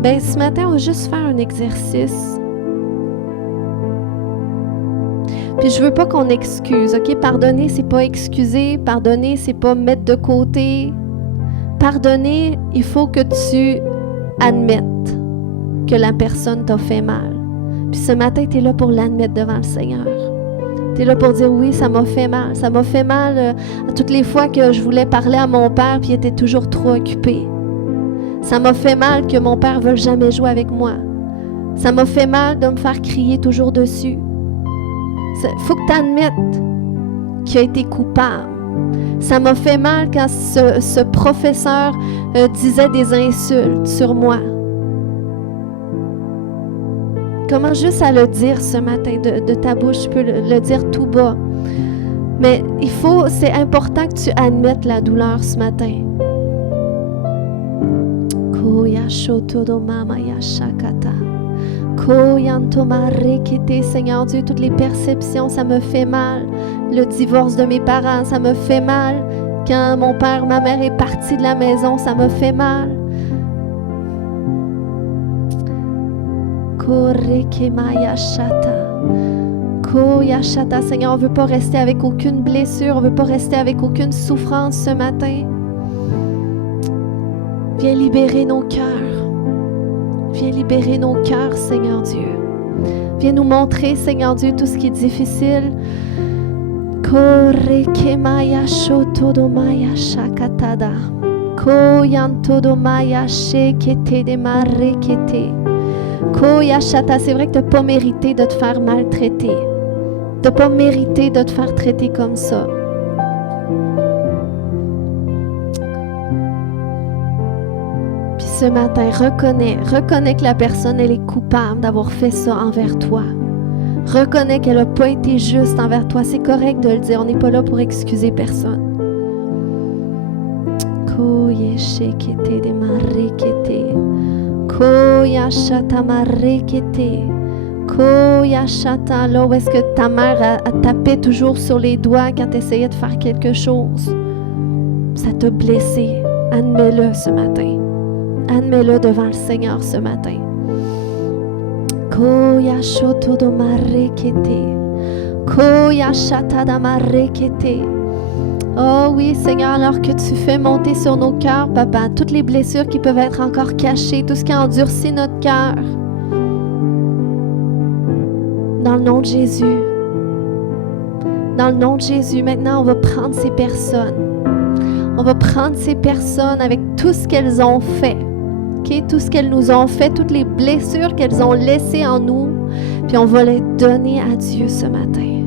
Ben ce matin, on va juste faire un exercice. Puis je veux pas qu'on excuse, ok? Pardonner, c'est pas excuser, pardonner, c'est pas mettre de côté. Pardonner, il faut que tu admettes que la personne t'a fait mal. Puis ce matin, tu es là pour l'admettre devant le Seigneur. Tu es là pour dire oui, ça m'a fait mal. Ça m'a fait mal à toutes les fois que je voulais parler à mon père puis il était toujours trop occupé. Ça m'a fait mal que mon père ne veuille jamais jouer avec moi. Ça m'a fait mal de me faire crier toujours dessus. Il faut que tu admettes qu'il a été coupable. Ça m'a fait mal quand ce professeur disait des insultes sur moi. Comment juste à le dire ce matin de ta bouche, tu peux le dire tout bas. Mais c'est important que tu admettes la douleur ce matin. Seigneur Dieu, toutes les perceptions, ça me fait mal. Le divorce de mes parents, ça me fait mal. Quand mon père, ma mère est parti de la maison, ça me fait mal. Seigneur, on ne veut pas rester avec aucune blessure, on ne veut pas rester avec aucune souffrance ce matin. Viens libérer nos cœurs. Viens libérer nos cœurs, Seigneur Dieu. Viens nous montrer, Seigneur Dieu, tout ce qui est difficile. C'est vrai que tu n'as pas mérité de te faire maltraiter. Tu n'as pas mérité de te faire traiter comme ça. Puis ce matin, reconnais que la personne, elle est coupable d'avoir fait ça envers toi. Reconnais qu'elle n'a pas été juste envers toi. C'est correct de le dire. On n'est pas là pour excuser personne. Là où est-ce que ta mère a tapé toujours sur les doigts quand tu essayais de faire quelque chose? Ça t'a blessé. Admets-le ce matin. Admets-le devant le Seigneur ce matin. Oh oui, Seigneur, alors que tu fais monter sur nos cœurs, Papa, toutes les blessures qui peuvent être encore cachées, tout ce qui a endurci notre cœur. Dans le nom de Jésus. Dans le nom de Jésus, maintenant, on va prendre ces personnes. On va prendre ces personnes avec tout ce qu'elles ont fait. Okay? Tout ce qu'elles nous ont fait, toutes les blessures qu'elles ont laissées en nous. Puis on va les donner à Dieu ce matin.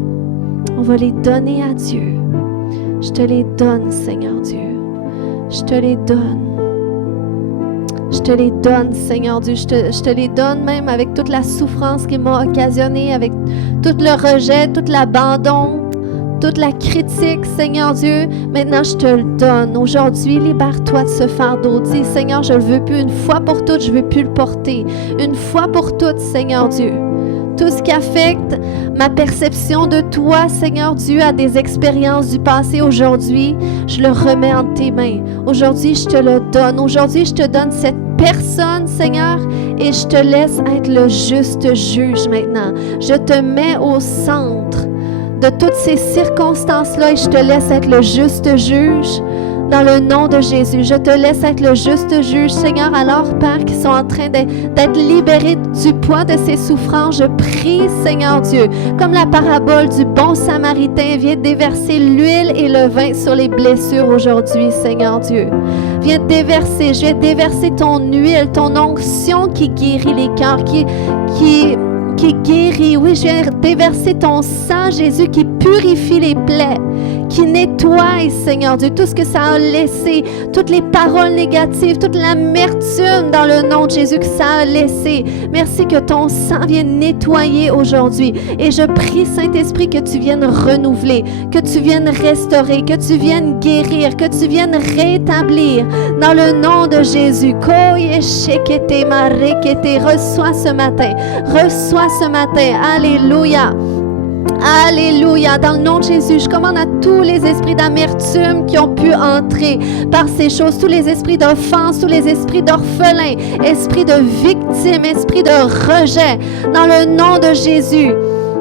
On va les donner à Dieu. Je te les donne, Seigneur Dieu. Je te les donne. Je te les donne, Seigneur Dieu. Je te les donne même avec toute la souffrance qu'il m'a occasionnée, avec tout le rejet, tout l'abandon, toute la critique, Seigneur Dieu. Maintenant, je te le donne. Aujourd'hui, libère-toi de ce fardeau. Dis, Seigneur, je ne le veux plus. Une fois pour toutes, je ne veux plus le porter. Une fois pour toutes, Seigneur Dieu. Tout ce qui affecte ma perception de toi, Seigneur Dieu, à des expériences du passé, aujourd'hui, je le remets entre tes mains. Aujourd'hui, je te le donne. Aujourd'hui, je te donne cette personne, Seigneur, et je te laisse être le juste juge maintenant. Je te mets au centre de toutes ces circonstances-là et je te laisse être le juste juge. Dans le nom de Jésus, je te laisse être le juste juge. Seigneur, alors, Père, qui sont en train d'être libérés du poids de ces souffrances, je prie, Seigneur Dieu, comme la parabole du bon Samaritain, viens déverser l'huile et le vin sur les blessures aujourd'hui, Seigneur Dieu. Viens déverser, je vais déverser ton huile, ton onction qui guérit les cœurs, qui guérit. Oui, je viens déverser ton sang, Jésus, qui purifie les plaies, qui nettoie, Seigneur Dieu, tout ce que ça a laissé, toutes les paroles négatives, toute l'amertume dans le nom de Jésus que ça a laissé. Merci que ton sang vienne nettoyer aujourd'hui. Et je prie, Saint-Esprit, que tu viennes renouveler, que tu viennes restaurer, que tu viennes guérir, que tu viennes rétablir dans le nom de Jésus. Reçois ce matin. Reçois ce matin. Alléluia. Alléluia. Dans le nom de Jésus, je commande à tous les esprits d'amertume qui ont pu entrer par ces choses, tous les esprits d'offense, tous les esprits d'orphelins, esprits de victimes, esprits de rejet, dans le nom de Jésus.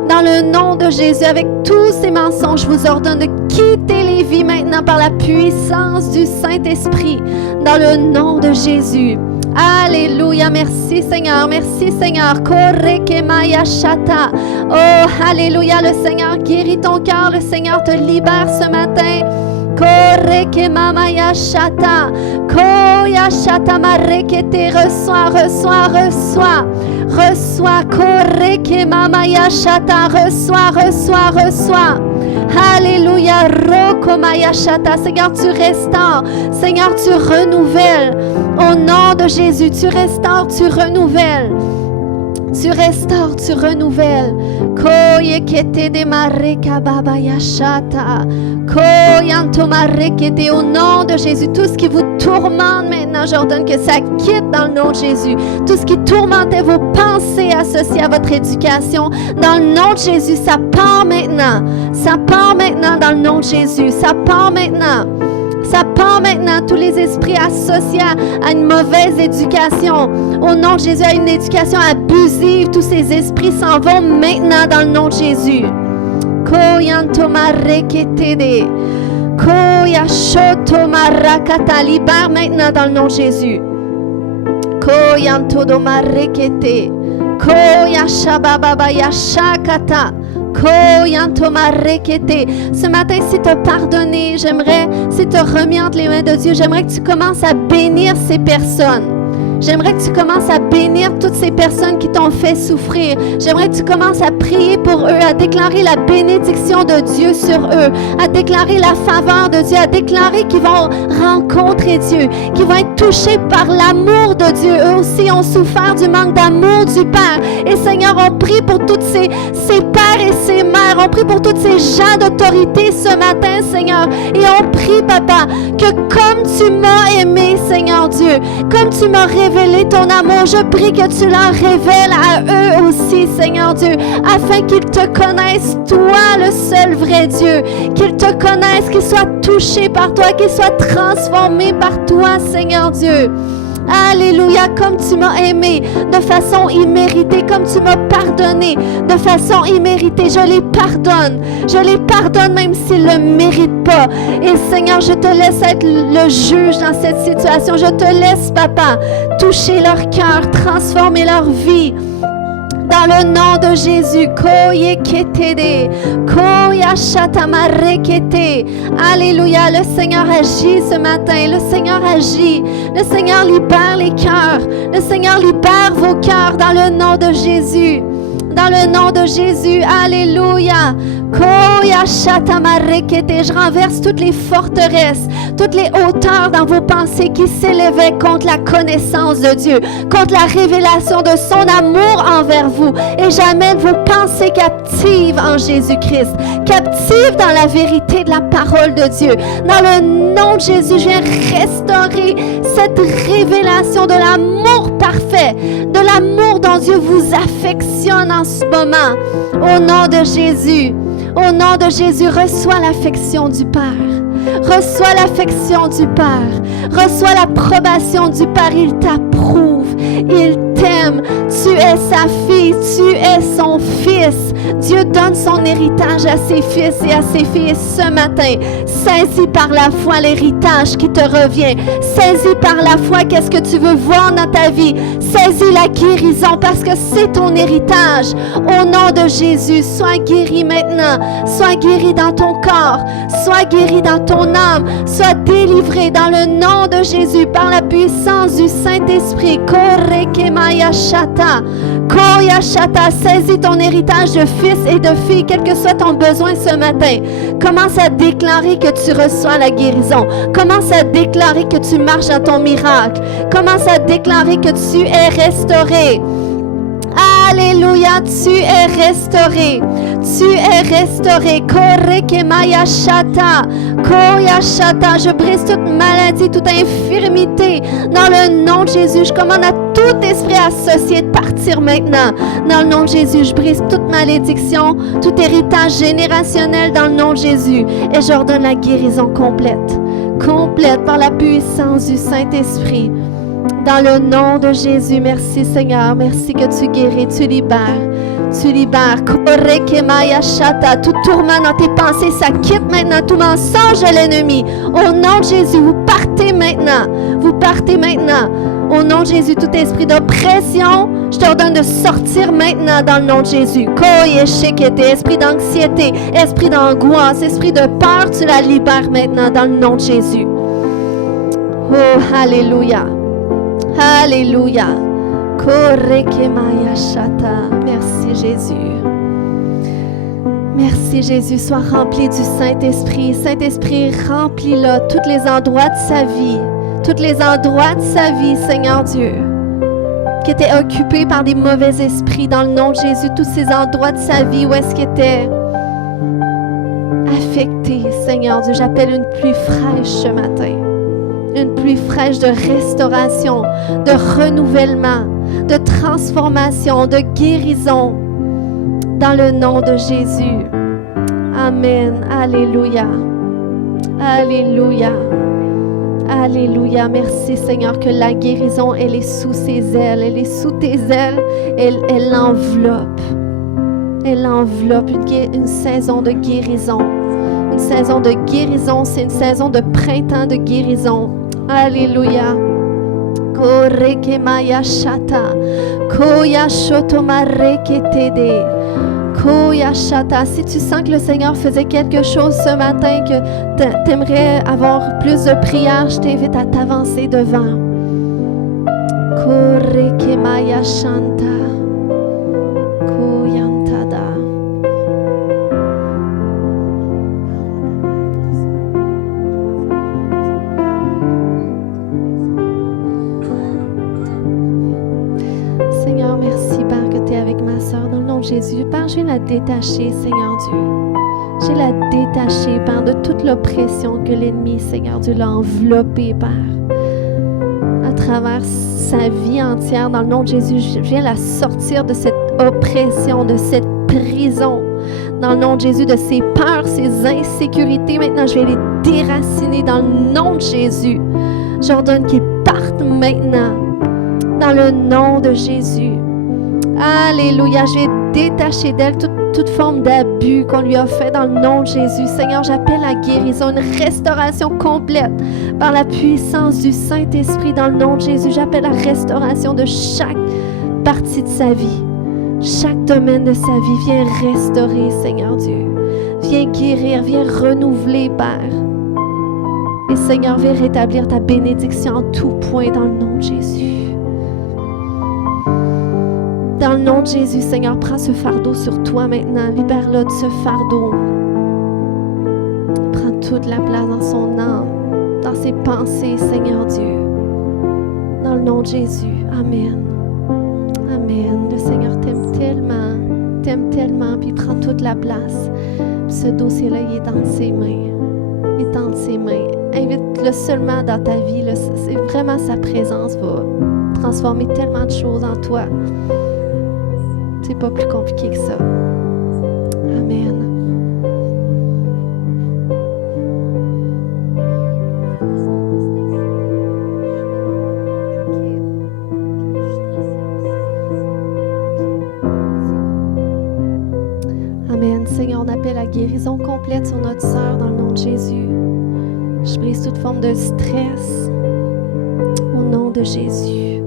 Dans le nom de Jésus, avec tous ces mensonges, je vous ordonne de quitter les vies maintenant par la puissance du Saint-Esprit. Dans le nom de Jésus. Alléluia, merci Seigneur, merci Seigneur. Koreke maya shata. Oh, alléluia, le Seigneur guérit ton cœur, le Seigneur te libère ce matin. Koreke maya shata. Koya shata marekete. Reçois, reçois, reçois. Reçois, koreke maya shata. Reçois, reçois, reçois. Alléluia, roko maya shata. Seigneur, tu restaures. Seigneur, tu renouvelles. Au nom de Jésus, tu restaures, tu renouvelles. Tu restaures, tu renouvelles. Koye kete de mareka baba yashata. Koyanto marekete. Au nom de Jésus, tout ce qui vous tourmente maintenant, j'ordonne que ça quitte dans le nom de Jésus. Tout ce qui tourmentait vos pensées associées à votre éducation, dans le nom de Jésus, ça part maintenant. Ça part maintenant dans le nom de Jésus. Ça part maintenant. Ça part maintenant, tous les esprits associés à une mauvaise éducation. Au nom de Jésus, à une éducation abusive, tous ces esprits s'en vont maintenant dans le nom de Jésus. Koyanto marekete. Koyashoto marakata. Libère maintenant dans le nom de Jésus. Koyanto do marekete. Koyashababa yashakata. Ce matin, si tu as pardonné, j'aimerais, si tu as remis entre les mains de Dieu, j'aimerais que tu commences à bénir ces personnes. J'aimerais que tu commences à bénir toutes ces personnes qui t'ont fait souffrir. J'aimerais que tu commences à prier pour eux, à déclarer la bénédiction de Dieu sur eux, à déclarer la faveur de Dieu, à déclarer qu'ils vont rencontrer Dieu, qu'ils vont être touchés par l'amour de Dieu. Eux aussi ont souffert du manque d'amour du Père. Et Seigneur, on prie pour toutes ces pères et ces mères. On prie pour tous ces gens d'autorité ce matin, Seigneur. Et on prie, Papa, que comme tu m'as aimé, Seigneur Dieu, comme tu m'as révélé ton amour, je prie que tu leur révèles à eux aussi, Seigneur Dieu, afin qu'ils te connaissent, toi, le seul vrai Dieu, qu'ils te connaissent, qu'ils soient touchés par toi, qu'ils soient transformés par toi, Seigneur Dieu. Alléluia, comme tu m'as aimé de façon imméritée, comme tu m'as pardonné de façon imméritée, je les pardonne même s'ils ne le méritent pas. Et Seigneur, je te laisse être le juge dans cette situation, je te laisse, Papa, toucher leur cœur, transformer leur vie. Dans le nom de Jésus, Koye ketede, Koya shatamarekete. Alléluia, le Seigneur agit ce matin, le Seigneur agit, le Seigneur libère les cœurs, le Seigneur libère vos cœurs dans le nom de Jésus. Dans le nom de Jésus, alléluia. Koya shatamarekete. Je renverse toutes les forteresses, toutes les hauteurs dans vos pensées qui s'élevaient contre la connaissance de Dieu, contre la révélation de son amour envers vous. Et j'amène vos pensées captives en Jésus-Christ, captives dans la vérité de la parole de Dieu. Dans le nom de Jésus, je viens restaurer cette révélation de l'amour parfait, de l'amour dont Dieu vous affectionne en ce moment. Au nom de Jésus, au nom de Jésus, reçois l'affection du Père. Reçois l'affection du Père. Reçois l'approbation du Père. Il t'approuve. Il t'aime. Tu es sa fille. Tu es son fils. Dieu donne son héritage à ses fils et à ses filles ce matin. Saisis par la foi l'héritage qui te revient. Saisis par la foi qu'est-ce que tu veux voir dans ta vie. Saisis la guérison parce que c'est ton héritage. Au nom de Jésus, sois guéri maintenant. Sois guéri dans ton corps. Sois guéri dans ton âme. Sois délivré dans le nom de Jésus par la puissance du Saint-Esprit. Korekemaya shata. Koya shata. Saisis ton héritage de fils et de filles, quel que soit ton besoin ce matin. Commence à déclarer que tu reçois la guérison. Commence à déclarer que tu marches dans ton miracle. Commence à déclarer que tu es restauré. Alléluia, tu es restauré. Tu es restauré. Korekemaya shata. Koya shata. Je brise toute maladie, toute infirmité. Dans le nom de Jésus, je commande à tout esprit associé de partir maintenant. Dans le nom de Jésus, je brise toute malédiction, tout héritage générationnel dans le nom de Jésus. Et j'ordonne la guérison complète. Complète par la puissance du Saint-Esprit. Dans le nom de Jésus, merci Seigneur, merci que tu guéris, tu libères. Tu libères. Korekemaya shata. Tout tourment dans tes pensées, ça quitte maintenant. Tout mensonge de l'ennemi. Au nom de Jésus, vous partez maintenant. Vous partez maintenant. Au nom de Jésus, tout esprit d'oppression, je t'ordonne de sortir maintenant dans le nom de Jésus. Esprit d'anxiété, esprit d'angoisse, esprit de peur, tu la libères maintenant dans le nom de Jésus. Oh, alléluia. Alléluia. Merci Jésus. Merci Jésus, sois rempli du Saint-Esprit. Saint-Esprit, remplis-le tous les endroits de sa vie. Tous les endroits de sa vie, Seigneur Dieu, qui étaient occupés par des mauvais esprits dans le nom de Jésus. Tous ces endroits de sa vie où est-ce qu'il était affecté, Seigneur Dieu. J'appelle une pluie fraîche ce matin. Une pluie fraîche de restauration, de renouvellement, de transformation, de guérison. Dans le nom de Jésus. Amen. Alléluia. Alléluia. Alléluia. Merci Seigneur que la guérison, elle est sous ses ailes. Elle est sous tes ailes. Elle l'enveloppe. Elle enveloppe une saison de guérison. Une saison de guérison, c'est une saison de printemps de guérison. Alléluia. Korekemaya shata. Koya shotomareketede. Koya shata. Si tu sens que le Seigneur faisait quelque chose ce matin, que tu aimerais avoir plus de prières, je t'invite à t'avancer devant. Korekemaya shanta. Koyantada. Seigneur, merci, Père, que tu es avec ma sœur dans le nom de Jésus. Père, je viens la détacher, Seigneur Dieu. Je viens la détacher, Père, de toute l'oppression que l'ennemi, Seigneur Dieu, l'a enveloppée, Père. À travers sa vie entière, dans le nom de Jésus, je viens la sortir de cette oppression, de cette prison. Dans le nom de Jésus, de ses peurs, ses insécurités. Maintenant, je vais les déraciner dans le nom de Jésus. J'ordonne qu'ils partent maintenant. Dans le nom de Jésus. Alléluia. Je vais détacher d'elle toute forme d'abus qu'on lui a fait dans le nom de Jésus. Seigneur, j'appelle la guérison, une restauration complète par la puissance du Saint-Esprit dans le nom de Jésus. J'appelle la restauration de chaque partie de sa vie. Chaque domaine de sa vie. Viens restaurer, Seigneur Dieu. Viens guérir, viens renouveler, Père. Et Seigneur, viens rétablir ta bénédiction en tout point dans le nom de Jésus. Dans le nom de Jésus, Seigneur, prends ce fardeau sur toi maintenant. Libère-le de ce fardeau. Prends toute la place dans son âme, dans ses pensées, Seigneur Dieu. Dans le nom de Jésus. Amen. Amen. Le Seigneur t'aime tellement, puis prend toute la place. Ce dossier-là, il est dans ses mains. Il est dans ses mains. Invite-le seulement dans ta vie. C'est vraiment sa présence va transformer tellement de choses en toi. C'est pas plus compliqué que ça. Amen. Amen. Seigneur, on appelle la guérison complète sur notre sœur dans le nom de Jésus. Je brise toute forme de stress au nom de Jésus.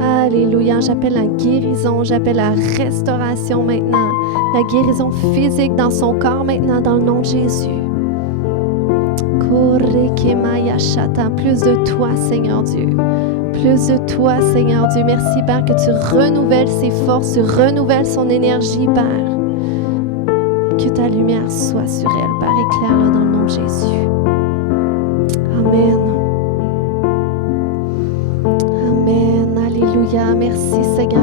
Alléluia. J'appelle la guérison, j'appelle la restauration maintenant. La guérison physique dans son corps maintenant dans le nom de Jésus. Plus de toi, Seigneur Dieu. Plus de toi, Seigneur Dieu. Merci, Père, que tu renouvelles ses forces, tu renouvelles son énergie, Père. Que ta lumière soit sur elle, Père. Éclaire-la dans le nom de Jésus. Amen. Amen. Alléluia. Merci, Seigneur.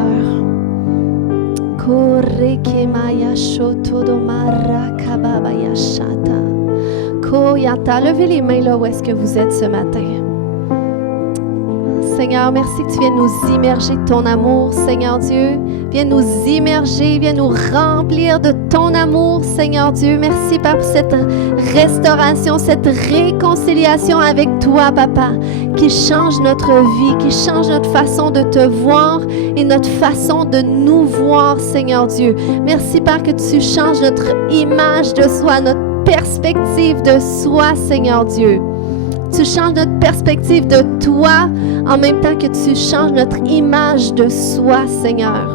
Levez les mains là où est-ce que vous êtes ce matin. Seigneur, merci que tu viennes nous immerger de ton amour, Seigneur Dieu. Viens nous immerger, viens nous remplir de ton amour, Seigneur Dieu. Merci, Père, pour cette restauration, cette réconciliation avec toi, Papa, qui change notre vie, qui change notre façon de te voir et notre façon de nous voir, Seigneur Dieu. Merci, Père, que tu changes notre image de soi, notre perspective de soi, Seigneur Dieu. Tu changes notre perspective de toi, en même temps que tu changes notre image de soi, Seigneur.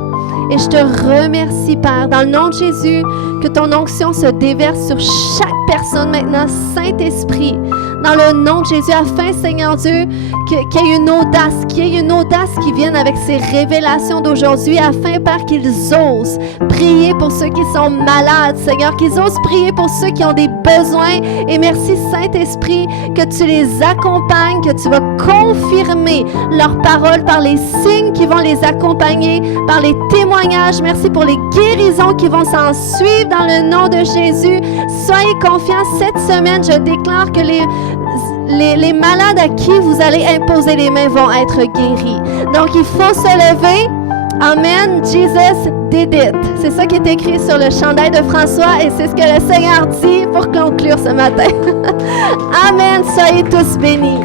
Et je te remercie, Père, dans le nom de Jésus, que ton onction se déverse sur chaque personne maintenant, Saint-Esprit, dans le nom de Jésus, afin, Seigneur Dieu, qu'il y ait une audace qui vienne avec ces révélations d'aujourd'hui, afin, Père, qu'ils osent prier pour ceux qui sont malades, Seigneur, qu'ils osent prier pour ceux qui ont des besoins. Et merci, Saint-Esprit, que tu les accompagnes, que tu vas confirmer leurs paroles par les signes qui vont les accompagner, par les témoignages. Merci pour les guérisons qui vont s'en suivre dans le nom de Jésus. Soyez confiants, cette semaine, je déclare que les malades à qui vous allez imposer les mains vont être guéris. Donc, il faut se lever. Amen. Jesus did it. C'est ça qui est écrit sur le chandail de François et c'est ce que le Seigneur dit pour conclure ce matin. Amen. Soyez tous bénis.